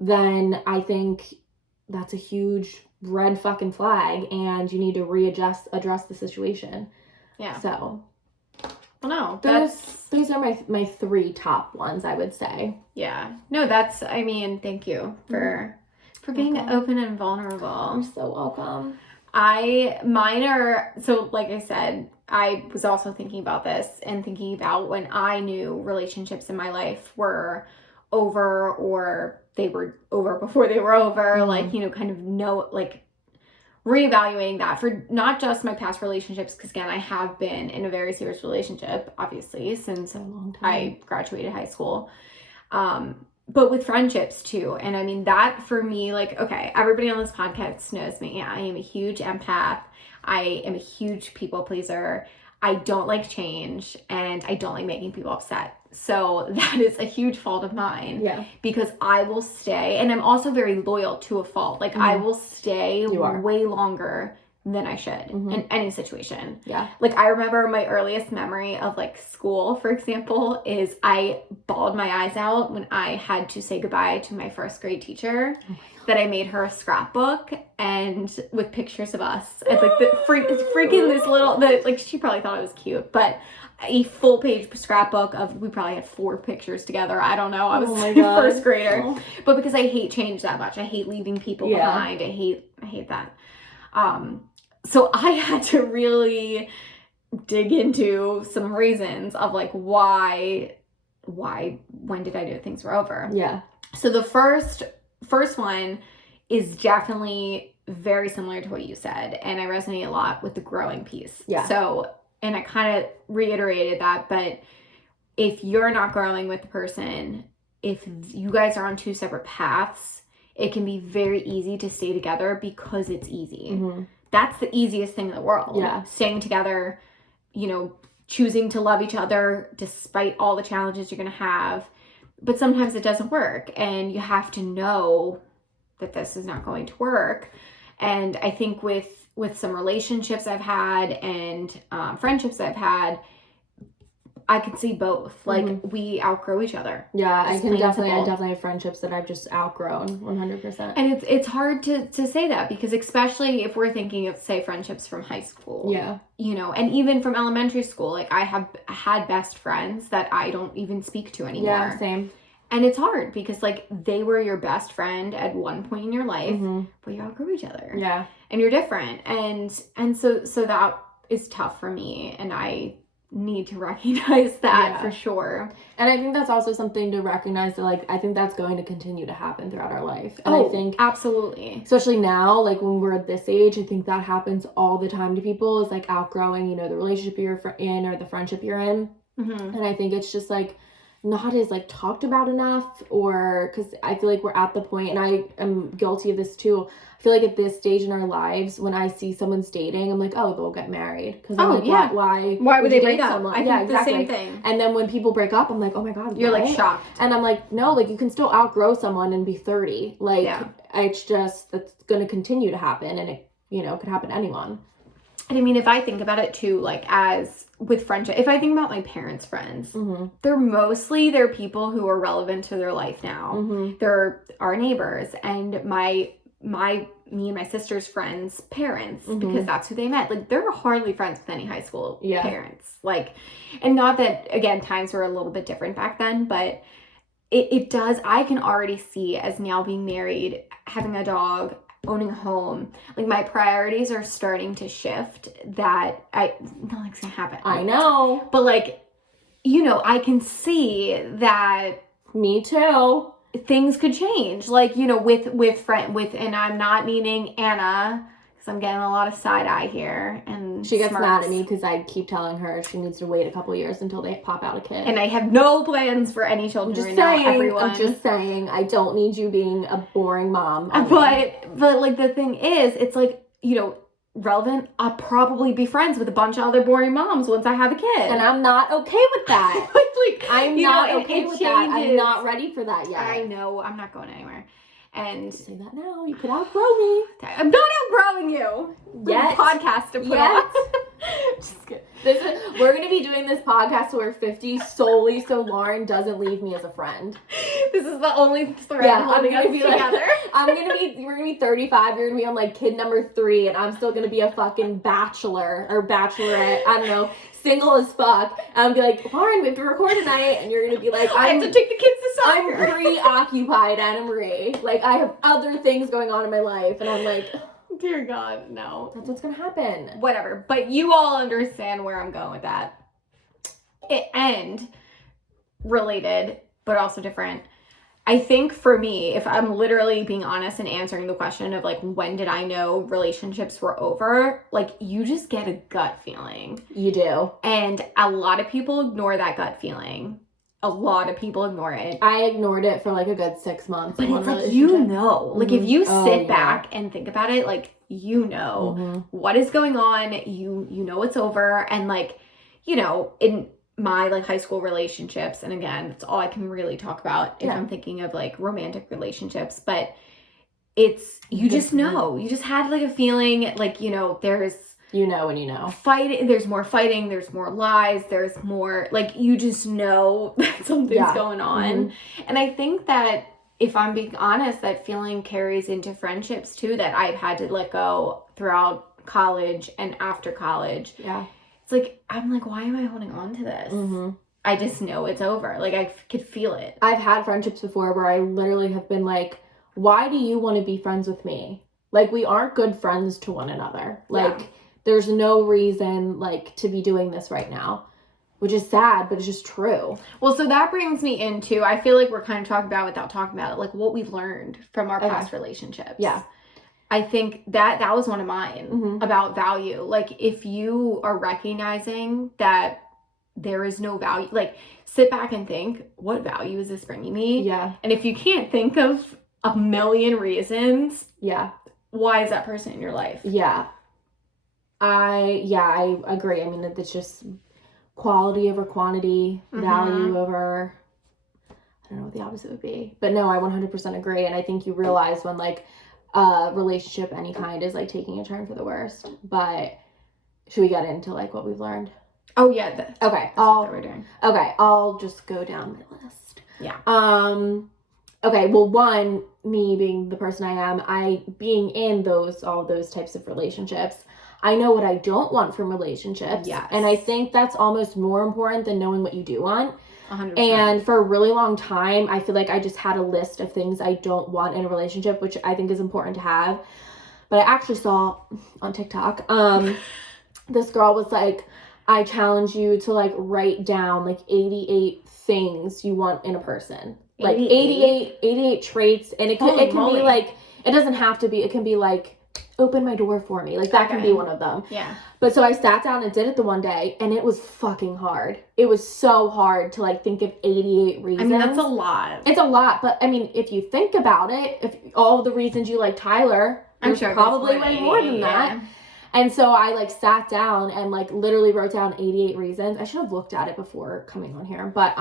then I think that's a huge red fucking flag, and you need to address the situation. Yeah. So, well, no, those are my 3 top ones, I would say. Yeah. No, thank you for being open and vulnerable. You're so welcome. Mine are, so like I said, I was also thinking about this and thinking about when I knew relationships in my life were over, or they were over before they were over, reevaluating that for not just my past relationships, because again, I have been in a very serious relationship, obviously, since I graduated high school, but with friendships too. And I mean, that for me, like, okay, everybody on this podcast knows me. I am a huge empath. I am a huge people pleaser. I don't like change, and I don't like making people upset. So that is a huge fault of mine. Yeah. Because I will stay, and I'm also very loyal to a fault. Like, I will stay way longer than I should in any situation. Yeah. Like, I remember my earliest memory of like school, for example, is I bawled my eyes out when I had to say goodbye to my first grade teacher. That I made her a scrapbook, and with pictures of us. And like the freaking this little, she probably thought it was cute, but a full page scrapbook of, we probably had 4 pictures together. I don't know. I was first grader. Oh. But because I hate change that much. I hate leaving people behind. I hate that. So I had to really dig into some reasons of like, why, when did I know things were over? Yeah. So the first one is definitely very similar to what you said, and I resonate a lot with the growing piece. Yeah. So, and I kind of reiterated that, but if you're not growing with the person, if you guys are on 2 separate paths, it can be very easy to stay together because it's easy. Mm-hmm. That's the easiest thing in the world. Yeah. Staying together, choosing to love each other despite all the challenges you're going to have. But sometimes it doesn't work, and you have to know that this is not going to work. And I think with some relationships I've had and friendships I've had, I can see both. Like, we outgrow each other. Yeah, I definitely have friendships that I've just outgrown 100%. And it's hard to say that, because especially if we're thinking of, say, friendships from high school. Yeah. And even from elementary school, like, I have had best friends that I don't even speak to anymore. Yeah, same. And it's hard because, like, they were your best friend at one point in your life, but you outgrew each other. Yeah. And you're different. And so that is tough for me. And I need to recognize that for sure. And I think that's also something to recognize that, like, I think that's going to continue to happen throughout our life. And I think absolutely. Especially now, like, when we're at this age, I think that happens all the time to people, is, like, outgrowing, you know, the relationship you're in or the friendship you're in. Mm-hmm. And I think it's just, like, not as, like, talked about enough, or, because I feel like we're at the point, and I am guilty of this too, I feel like at this stage in our lives, when I see someone's dating, I'm like, oh, they'll get married. Because I'm like, why would they break up? Someone? I think the same thing. And then when people break up, I'm like, oh my God, you're like shocked. And I'm like, no, like, you can still outgrow someone and be 30. Like, it's just, that's going to continue to happen, and it, you know, could happen to anyone. And I mean, if I think about it too, like, as with friendship, if I think about my parents' friends, they're people who are relevant to their life now. Mm-hmm. They're our neighbors, and me and my sister's friends' parents, because that's who they met. Like, they're hardly friends with any high school parents. Like, and not that, again, times were a little bit different back then, but it does, I can already see, as now being married, having a dog, owning a home, like, my priorities are starting to shift. That nothing's gonna happen. I know. But, like, you know, I can see that. Me too. Things could change, like, you know, with and I'm not meaning Anna, because I'm getting a lot of side eye here, and she gets mad at me because I keep telling her she needs to wait a couple years until they pop out a kid, and I have no plans for any children now. Everyone, I'm just saying, I don't need you being a boring mom. But like, the thing is, it's like, you know, relevant, I'll probably be friends with a bunch of other boring moms once I have a kid. And I'm not okay with that. Like, I'm not okay with that. I'm not ready for that yet. I know. I'm not going anywhere. And say that now. You could outgrow me. I'm not outgrowing you. Yet. Podcast to put on. Just kidding. We're going to be doing this podcast till we're 50 solely so Lauren doesn't leave me as a friend. This is the only thread holding us together. We're going to be 35. You're going to be on, like, kid number 3, and I'm still going to be a fucking bachelor or bachelorette. I don't know. Single as fuck. And I'll be like, Lauren, we have to record tonight. And you're going to be like, I have to take the kids to soccer. I'm preoccupied, Anna Marie. Like, I have other things going on in my life. And I'm like, dear God, no. That's what's going to happen. Whatever. But you all understand where I'm going with that. And related, but also different. I think for me, if I'm literally being honest and answering the question of, like, when did I know relationships were over, like, you just get a gut feeling. You do. And a lot of people ignore that gut feeling. A lot of people ignore it. I ignored it for, like, a good 6 months. But it's like, you know. Like, if you sit back and think about it, like, you know what is going on. You know it's over. And, like, you know, in my, like, high school relationships, and again, that's all I can really talk about if I'm thinking of, like, romantic relationships, but it's, you just know. You just had, like, a feeling, like, you know, there's, you know when you know. Fighting, there's more fighting, there's more lies, there's more, like, you just know that something's going on. And I think that, if I'm being honest, that feeling carries into friendships too, that I've had to let go throughout college and after college. Yeah. It's like, I'm like, why am I holding on to this? I just know it's over. Like, I could feel it. I've had friendships before where I literally have been like, why do you want to be friends with me? Like, we aren't good friends to one another. Like, there's no reason, like, to be doing this right now. Which is sad, but it's just true. Well, so that brings me into, I feel like we're kind of talking about without talking about it, like, what we learned from our past relationships. Yeah. I think that was one of mine about value. Like, if you are recognizing that there is no value, like, sit back and think, what value is this bringing me? Yeah. And if you can't think of a million reasons, why is that person in your life? Yeah. I agree. I mean, it's just quality over quantity, value over, I don't know what the opposite would be. But no, I 100% agree. And I think you realize when, like, a relationship any kind is, like, taking a turn for the worst. But should we get into, like, what we've learned? Oh, yeah. Okay. That's what we're doing. Okay. I'll just go down my list. Yeah. Okay. Well, one, me being the person I am, being in all those types of relationships, I know what I don't want from relationships. Yes. And I think that's almost more important than knowing what you do want. 100%. And for a really long time, I feel like I just had a list of things I don't want in a relationship, which I think is important to have. But I actually saw on TikTok, this girl was like, I challenge you to like write down like 88 things you want in a person. Like 88 traits. And it can be like, it doesn't have to be, it can be like, open my door for me. Like that can be one of them. Yeah. But so I sat down and did it the one day, and it was fucking hard. It was so hard to like think of 88 reasons. I mean, that's a lot. It's a lot, but I mean, if you think about it, if all the reasons you like Tyler, I'm sure probably way more than that. And so I like sat down and like literally wrote down 88 reasons. I should have looked at it before coming on here, but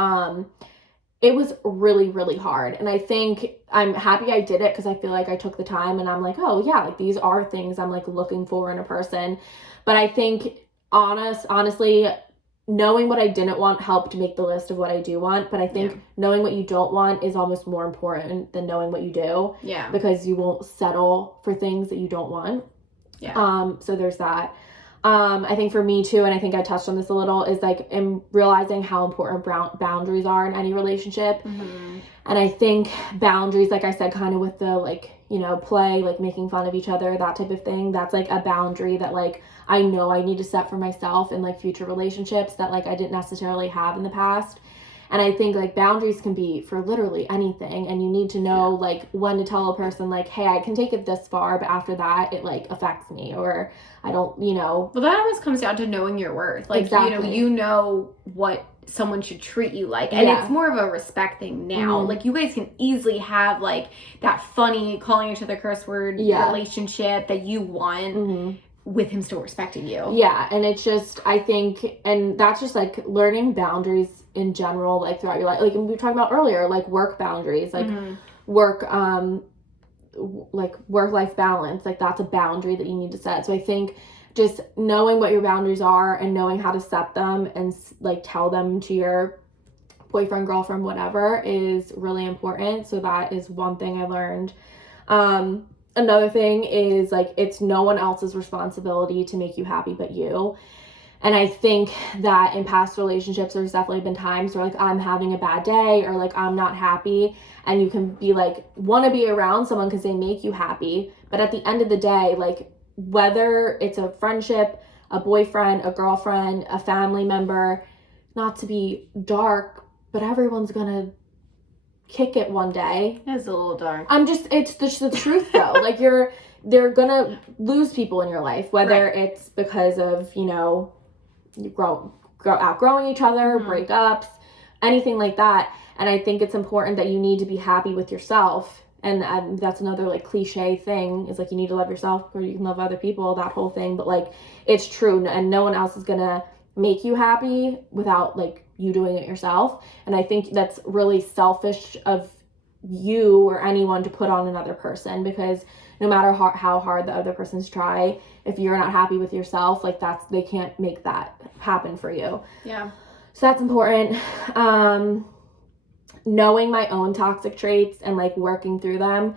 it was really, really hard. And I think I'm happy I did it because I feel like I took the time and I'm like, oh yeah, like these are things I'm like looking for in a person. But I think honestly, knowing what I didn't want helped make the list of what I do want. But I think knowing what you don't want is almost more important than knowing what you do. Yeah. Because you won't settle for things that you don't want. Yeah. So there's that. I think for me too, and I think I touched on this a little, is like in realizing how important boundaries are in any relationship. Mm-hmm. And I think boundaries, like I said, kind of with the like, you know, play, like making fun of each other, that type of thing. That's like a boundary that like I know I need to set for myself in like future relationships that like I didn't necessarily have in the past. And I think like boundaries can be for literally anything, and you need to know like when to tell a person like, hey, I can take it this far, but after that it like affects me, or I don't, you know. Well, that always comes down to knowing your worth. Like, exactly. you know what someone should treat you like. And it's more of a respect thing now. Mm-hmm. Like, you guys can easily have like that funny calling each other curse word relationship that you want. Mm-hmm. With him still respecting you. Yeah, and it's just, I think, and that's just like learning boundaries in general, like throughout your life. Like we were talking about earlier, like work boundaries, like work, like work-life balance, like that's a boundary that you need to set. So I think just knowing what your boundaries are and knowing how to set them and like tell them to your boyfriend, girlfriend, whatever, is really important. So that is one thing I learned. Another thing is like it's no one else's responsibility to make you happy but you. And I think that in past relationships there's definitely been times where like I'm having a bad day or like I'm not happy, and you can be like want to be around someone because they make you happy, but at the end of the day, like whether it's a friendship, a boyfriend, a girlfriend, a family member, not to be dark, but everyone's gonna kick it one day. It's a little dark. It's just the truth though. Like they're gonna lose people in your life, whether it's because of, you know, you outgrowing each other, breakups, anything like that. And I think it's important that you need to be happy with yourself. And that's another like cliche thing, is like you need to love yourself or you can love other people, that whole thing. But like it's true, and no one else is gonna make you happy without like you doing it yourself. And I think that's really selfish of you or anyone to put on another person, because no matter how hard the other person's try, if you're not happy with yourself, like they can't make that happen for you. Yeah. So that's important. Knowing my own toxic traits and like working through them.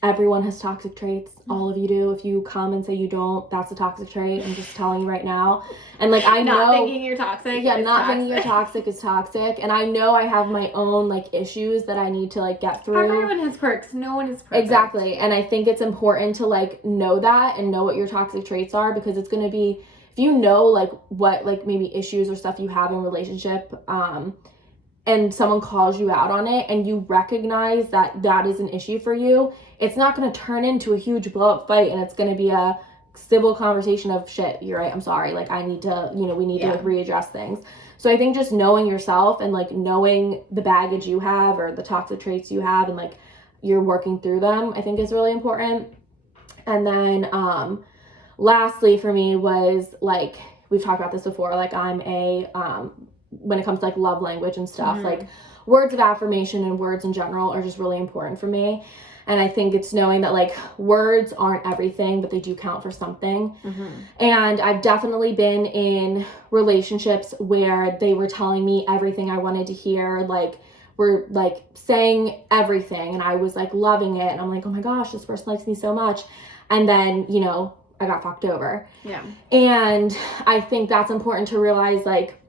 Everyone has toxic traits. All of you do. If you come and say you don't, that's a toxic trait. I'm just telling you right now. And like I know, not thinking you're toxic. Yeah, not thinking you're toxic is toxic. And I know I have my own like issues that I need to like get through. Everyone has quirks. No one is perfect. Exactly. And I think it's important to like know that and know what your toxic traits are, because it's going to be, if you know like what like maybe issues or stuff you have in relationship, and someone calls you out on it and you recognize that that is an issue for you, it's not going to turn into a huge blow-up fight, and it's going to be a civil conversation of shit, you're right, I'm sorry, like I need to, you know, we need to like readdress things. So I think just knowing yourself and like knowing the baggage you have or the toxic traits you have and like you're working through them, I think is really important. And then lastly for me was like, we've talked about this before, like I'm a when it comes to like love language and stuff, like words of affirmation and words in general are just really important for me. And I think it's knowing that like words aren't everything, but they do count for something. And I've definitely been in relationships where they were telling me everything I wanted to hear, like we're like saying everything, and I was like loving it, and I'm like, oh my gosh, this person likes me so much. And then, you know, I got fucked over. Yeah. And I think that's important to realize, like,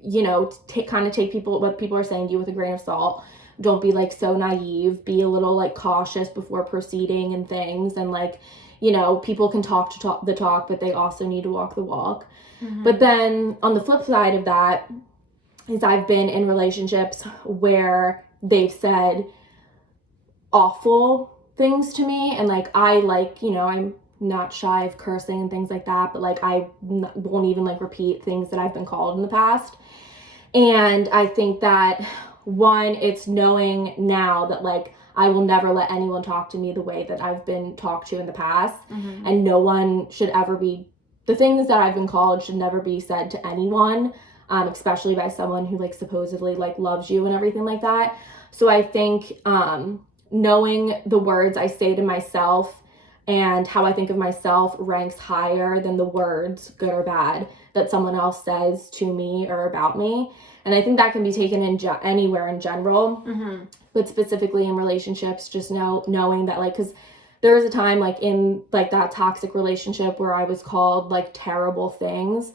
you know, take people, what people are saying to you with a grain of salt, don't be like so naive, be a little like cautious before proceeding and things, and like, you know, people can talk the talk, but they also need to walk the walk. But then on the flip side of that is I've been in relationships where they've said awful things to me, and like I like, you know, I'm not shy of cursing and things like that, but like I won't even like repeat things that I've been called in the past. And I think that one, it's knowing now that like I will never let anyone talk to me the way that I've been talked to in the past, and no one should ever be, the things that I've been called should never be said to anyone, especially by someone who like supposedly like loves you and everything like that. So I think knowing the words I say to myself and how I think of myself ranks higher than the words, good or bad, that someone else says to me or about me. And I think that can be taken in anywhere in general, but specifically in relationships, just knowing that, like, because there was a time, like, in, like, that toxic relationship where I was called, like, terrible things.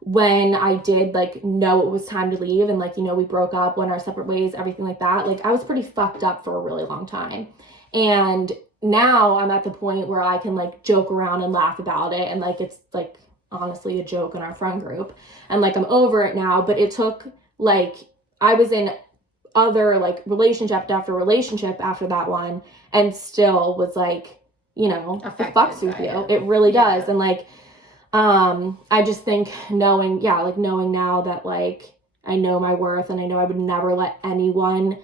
When I did, like, know it was time to leave and, like, you know, we broke up, went our separate ways, everything like that, like, I was pretty fucked up for a really long time. And now I'm at the point where I can, like, joke around and laugh about it, and, like, it's, like, honestly a joke in our friend group, and, like, I'm over it now. But it took, like, I was in other, like, relationship after relationship after that one, and still was, like, you know, it fucks with you. It really does. And, like, I just think knowing now that, like, I know my worth, and I know I would never let anyone,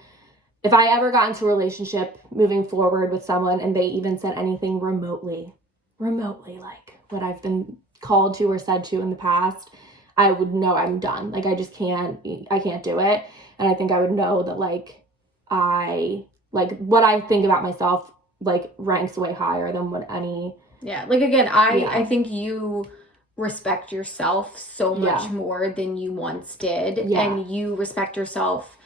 if I ever got into a relationship moving forward with someone and they even said anything remotely like what I've been called to or said to in the past, I would know I'm done. Like, I can't do it. And I think I would know that, like, what I think about myself, like, ranks way higher than what any... Yeah, like, again, I think you respect yourself so much more than you once did. And you respect yourself,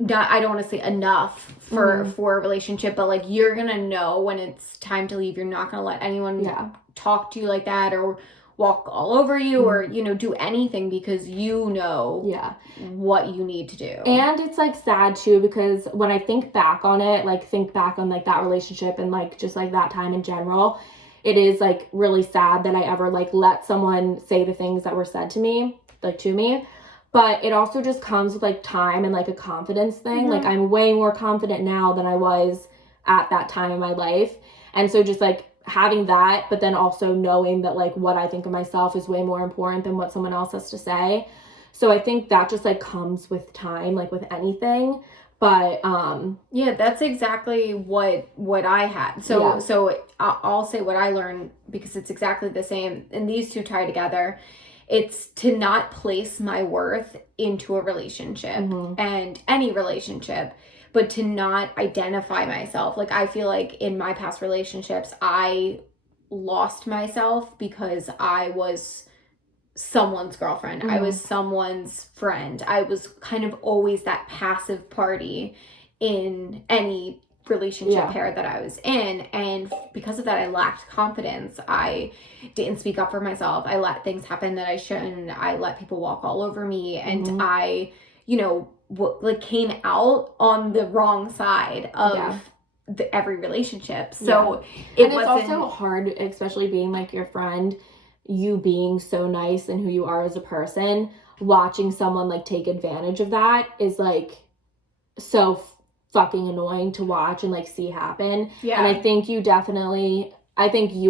not, I don't want to say enough for a relationship, but, like, you're gonna know when it's time to leave. You're not gonna let anyone talk to you like that or walk all over you or, you know, do anything, because you know what you need to do. And it's, like, sad too, because when I think back on it, like, like, that relationship and, like, just, like, that time in general, it is, like, really sad that I ever, like, let someone say the things that were said to me, like, to me. But it also just comes with, like, time and, like, a confidence thing. Like, I'm way more confident now than I was at that time in my life. And so just, like, having that, but then also knowing that, like, what I think of myself is way more important than what someone else has to say. So I think that just, like, comes with time, like, with anything. But yeah, that's exactly what I had. So I'll say what I learned, because it's exactly the same, and these two tie together. It's to not place my worth into a relationship and any relationship, but to not identify myself. Like, I feel like in my past relationships, I lost myself because I was someone's girlfriend. I was someone's friend. I was kind of always that passive party in any relationship pair that I was in. And because of that, I lacked confidence. I didn't speak up for myself. I let things happen that I shouldn't. I let people walk all over me. And I, you know, like, came out on the wrong side of every relationship. So it's also hard, especially being, like, your friend, you being so nice and who you are as a person, watching someone, like, take advantage of that is, like, so fucking annoying to watch and, like, see happen. And I think you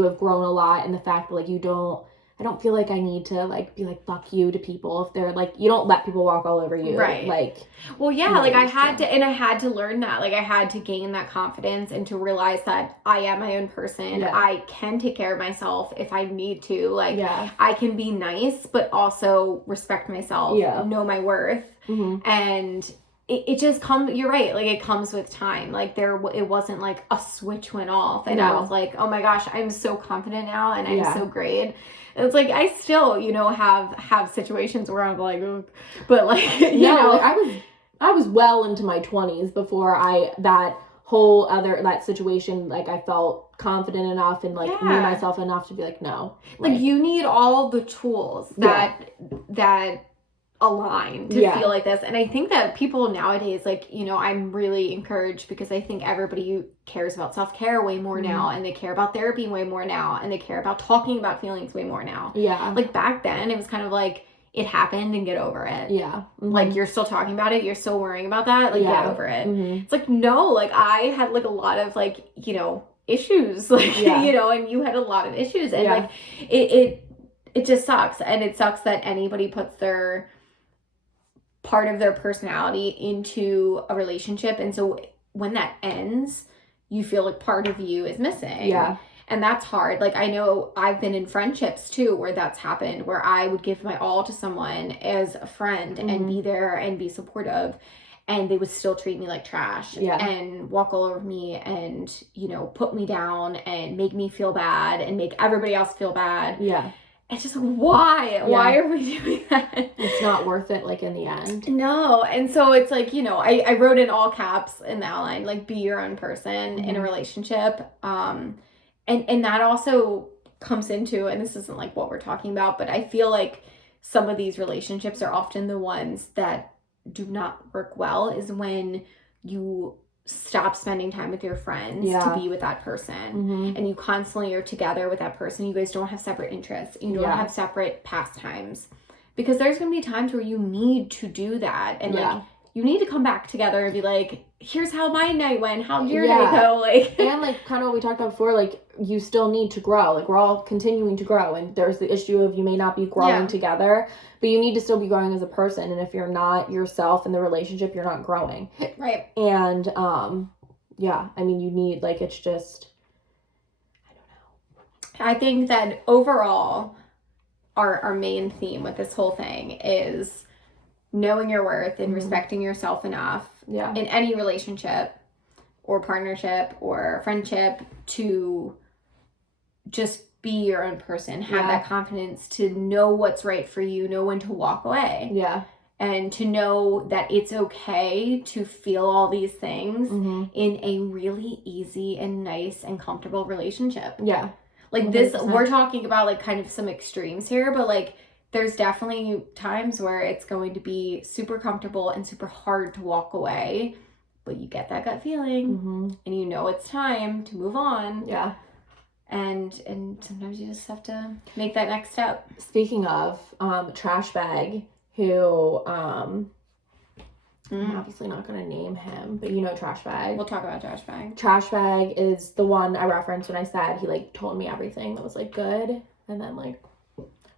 have grown a lot in the fact that, like, I don't feel like I need to, like, be like, fuck you to people if they're, like, you don't let people walk all over you. Right. Like, well, yeah, like, I had to learn that. Like, I had to gain that confidence and to realize that I am my own person. I can take care of myself if I need to. Like, I can be nice, but also respect myself, know my worth. And it just comes, you're right, like, it comes with time. Like, it wasn't like a switch went off and I was like, oh my gosh, I'm so confident now and I'm so great. And it's like, I still, you know, have situations where I'm like, ugh. But, like, you know. Like, I was well into my 20s before that situation, like, I felt confident enough and, like, knew myself enough to be like, no. Like, you need all the tools that align to feel like this. And I think that people nowadays, like, you know, I'm really encouraged because I think everybody cares about self-care way more now, and they care about therapy way more now, and they care about talking about feelings way more now. Yeah. Like back then, it was kind of like, it happened and get over it. Yeah. Like, you're still talking about it, you're still worrying about that, like, get over it. It's like, no, like, I had like a lot of like, you know, issues, like, you know, and you had a lot of issues, and like it just sucks. And it sucks that anybody puts their part of their personality into a relationship, and so when that ends, you feel like part of you is missing. And that's hard. Like, I know I've been in friendships too where that's happened, where I would give my all to someone as a friend and be there and be supportive, and they would still treat me like trash and walk all over me and, you know, put me down and make me feel bad and make everybody else feel bad. It's just like, why? Why are we doing that? It's not worth it, like, in the end. No. And so it's like, you know, I wrote in all caps in the outline, like, be your own person in a relationship. And that also comes into, and this isn't like what we're talking about, but I feel like some of these relationships are often the ones that do not work well, is when you stop spending time with your friends to be with that person, and you constantly are together with that person. You guys don't have separate interests, you don't have separate pastimes, because there's gonna be times where you need to do that, and like, you need to come back together and be like, here's how my night went, how'd your day go, like. And like, kind of what we talked about before, like, you still need to grow, like, we're all continuing to grow, and there's the issue of you may not be growing together, but you need to still be growing as a person, and if you're not yourself in the relationship, you're not growing. And I mean, you need, like, it's just, I don't know. I think that overall our main theme with this whole thing is knowing your worth and respecting yourself enough in any relationship or partnership or friendship to just be your own person, have that confidence to know what's right for you, know when to walk away, and to know that it's okay to feel all these things in a really easy and nice and comfortable relationship. Like 100%. This, we're talking about like kind of some extremes here, but like, there's definitely times where it's going to be super comfortable and super hard to walk away, but you get that gut feeling and you know it's time to move on. And sometimes you just have to make that next step. Speaking of Trash Bag, who I'm obviously not going to name him, but you know Trash Bag. We'll talk about Trash Bag. Trash Bag is the one I referenced when I said he like told me everything that was like good, and then like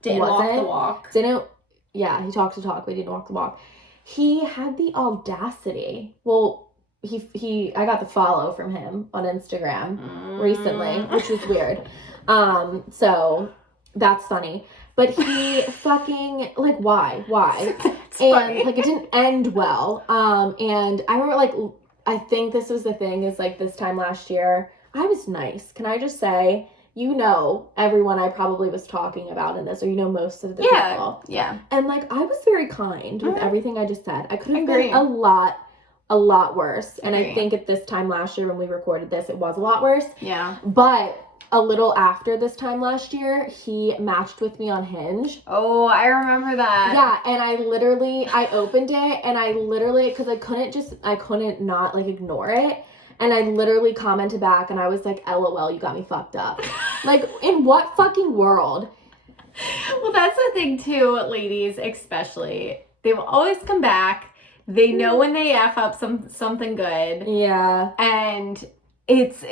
didn't walk the walk. He talked the talk, but he didn't walk the walk. He had the audacity. Well, I got the follow from him on Instagram recently, which was weird. So that's funny. But he fucking, like, why? And like, it didn't end well. And I remember, like, I think this was the thing, is like this time last year, I was nice. Can I just say, you know, everyone I probably was talking about in this, or you know, most of the people. And like, I was very kind with everything I just said. I could have been a lot worse. And I think at this time last year when we recorded this, it was a lot worse. But a little after this time last year, he matched with me on Hinge. Oh, I remember that. Yeah, and I opened it, and because I couldn't not, like, ignore it. And I literally commented back, and I was like, LOL, you got me fucked up. Like, in what fucking world? Well, that's the thing, too, ladies, especially. They will always come back. They know when they F up something good. Yeah. And it's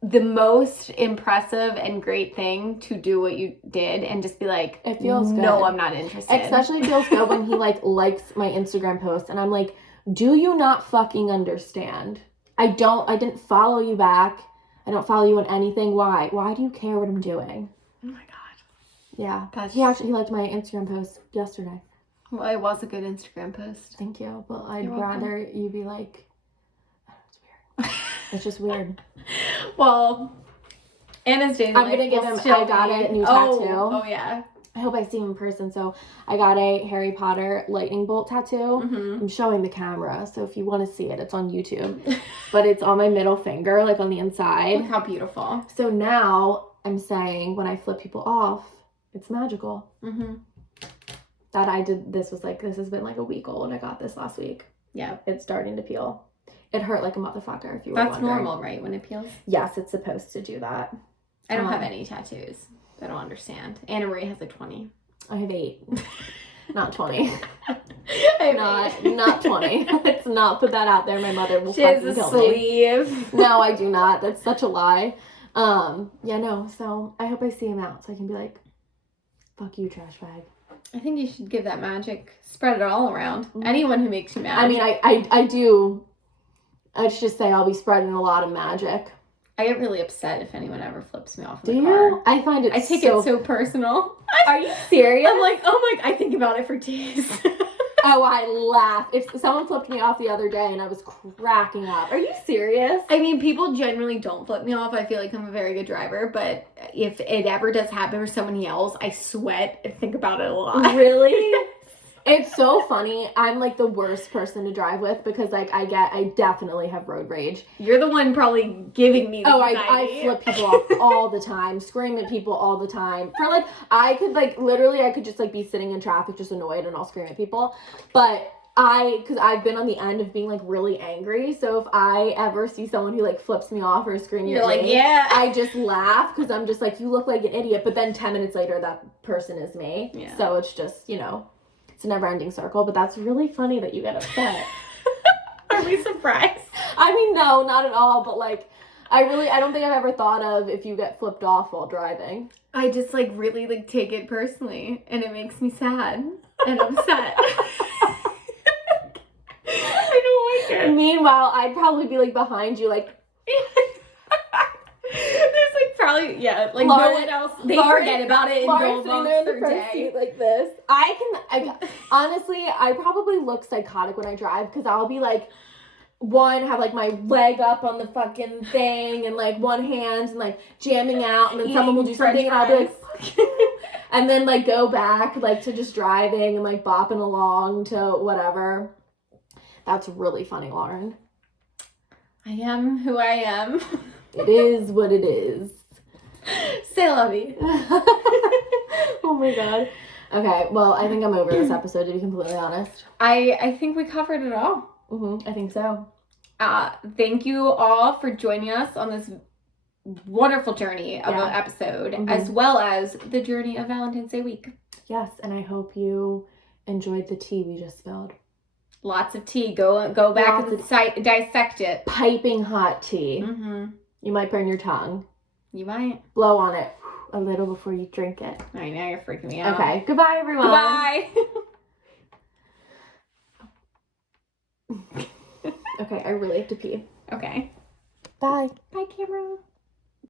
the most impressive and great thing to do what you did and just be like, it feels good. No, I'm not interested. Especially it feels good when he like likes my Instagram post, and I'm like, do you not fucking understand? I didn't follow you back. I don't follow you on anything. Why? Why do you care what I'm doing? Oh my god. Yeah. He liked my Instagram post yesterday. Well, it was a good Instagram post. Thank you. But I'd rather you be like, it's weird. It's just weird. Well, Anna's dating. I'm gonna give him. I got a new tattoo. Oh yeah. I hope I see him in person. So I got a Harry Potter lightning bolt tattoo. I'm showing the camera, so if you want to see it, it's on YouTube. But it's on my middle finger, like on the inside. Look how beautiful. So now I'm saying when I flip people off, it's magical. that I did, this has been like a week old. I got this last week. Yeah. It's starting to peel. It hurt like a motherfucker, if you were That's wondering. normal, right, when it peels? Yes, it's supposed to do that. I don't have any tattoos. I don't understand. Anna Marie has like 20. I have 8. Not 20. Not 20. Let's not put that out there. My mother will she has fucking a kill sleeve. me. No, I do not. That's such a lie. Yeah, no. So I hope I see him out so I can be like, fuck you, trash bag. I think you should give that magic. Spread it all around. Anyone who makes you mad. I mean, I do. Let's just say I'll be spreading a lot of magic. I get really upset if anyone ever flips me off in the car. Do you? I find it I take it so personal. Are you serious? I'm like, oh my, I think about it for days. Oh, I laugh. If someone flipped me off the other day and I was cracking up. Are you serious? I mean, people generally don't flip me off. I feel like I'm a very good driver, but if it ever does happen for someone else, I sweat and think about it a lot. Really? It's so funny. I'm like the worst person to drive with because like I definitely have road rage. You're the one probably giving me the I flip people off all the time, scream at people all the time. For like, I could just like be sitting in traffic just annoyed and I'll scream at people. But because I've been on the end of being like really angry. So if I ever see someone who like flips me off or screams at me, yeah. I just laugh because I'm just like, you look like an idiot. But then 10 minutes later, that person is me. Yeah. So it's just, it's a never-ending circle, but that's really funny that you get upset. Are we surprised? I mean, no, not at all, but like, I don't think I've ever thought of if you get flipped off while driving. I just like really like take it personally, and it makes me sad and upset. I don't like it. Meanwhile, I'd probably be like behind you, like... There's like probably, like Lauren, no one else, they forget about it and Lauren's go sitting there in the their front day. seat like this. Honestly, I probably look psychotic when I drive because I'll be like, have like my leg up on the fucking thing and like one hand and like jamming out, and then someone will do something and I'll be like, and then like go back like to just driving and like bopping along to whatever. That's really funny, Lauren. I am who I am. It is what it is. Say lovey. Oh my god. Okay, well, I think I'm over this episode, to be completely honest. I think we covered it all. I think so. Thank you all for joining us on this wonderful journey of an episode, as well as the journey of Valentine's Day week. Yes, and I hope you enjoyed the tea we just spilled. Lots of tea. Go back and dissect it. Piping hot tea. Mm-hmm. You might burn your tongue. You might. Blow on it a little before you drink it. I know, you're freaking me out. Okay, goodbye, everyone. Goodbye. Okay, I really have to pee. Okay. Bye. Bye, camera.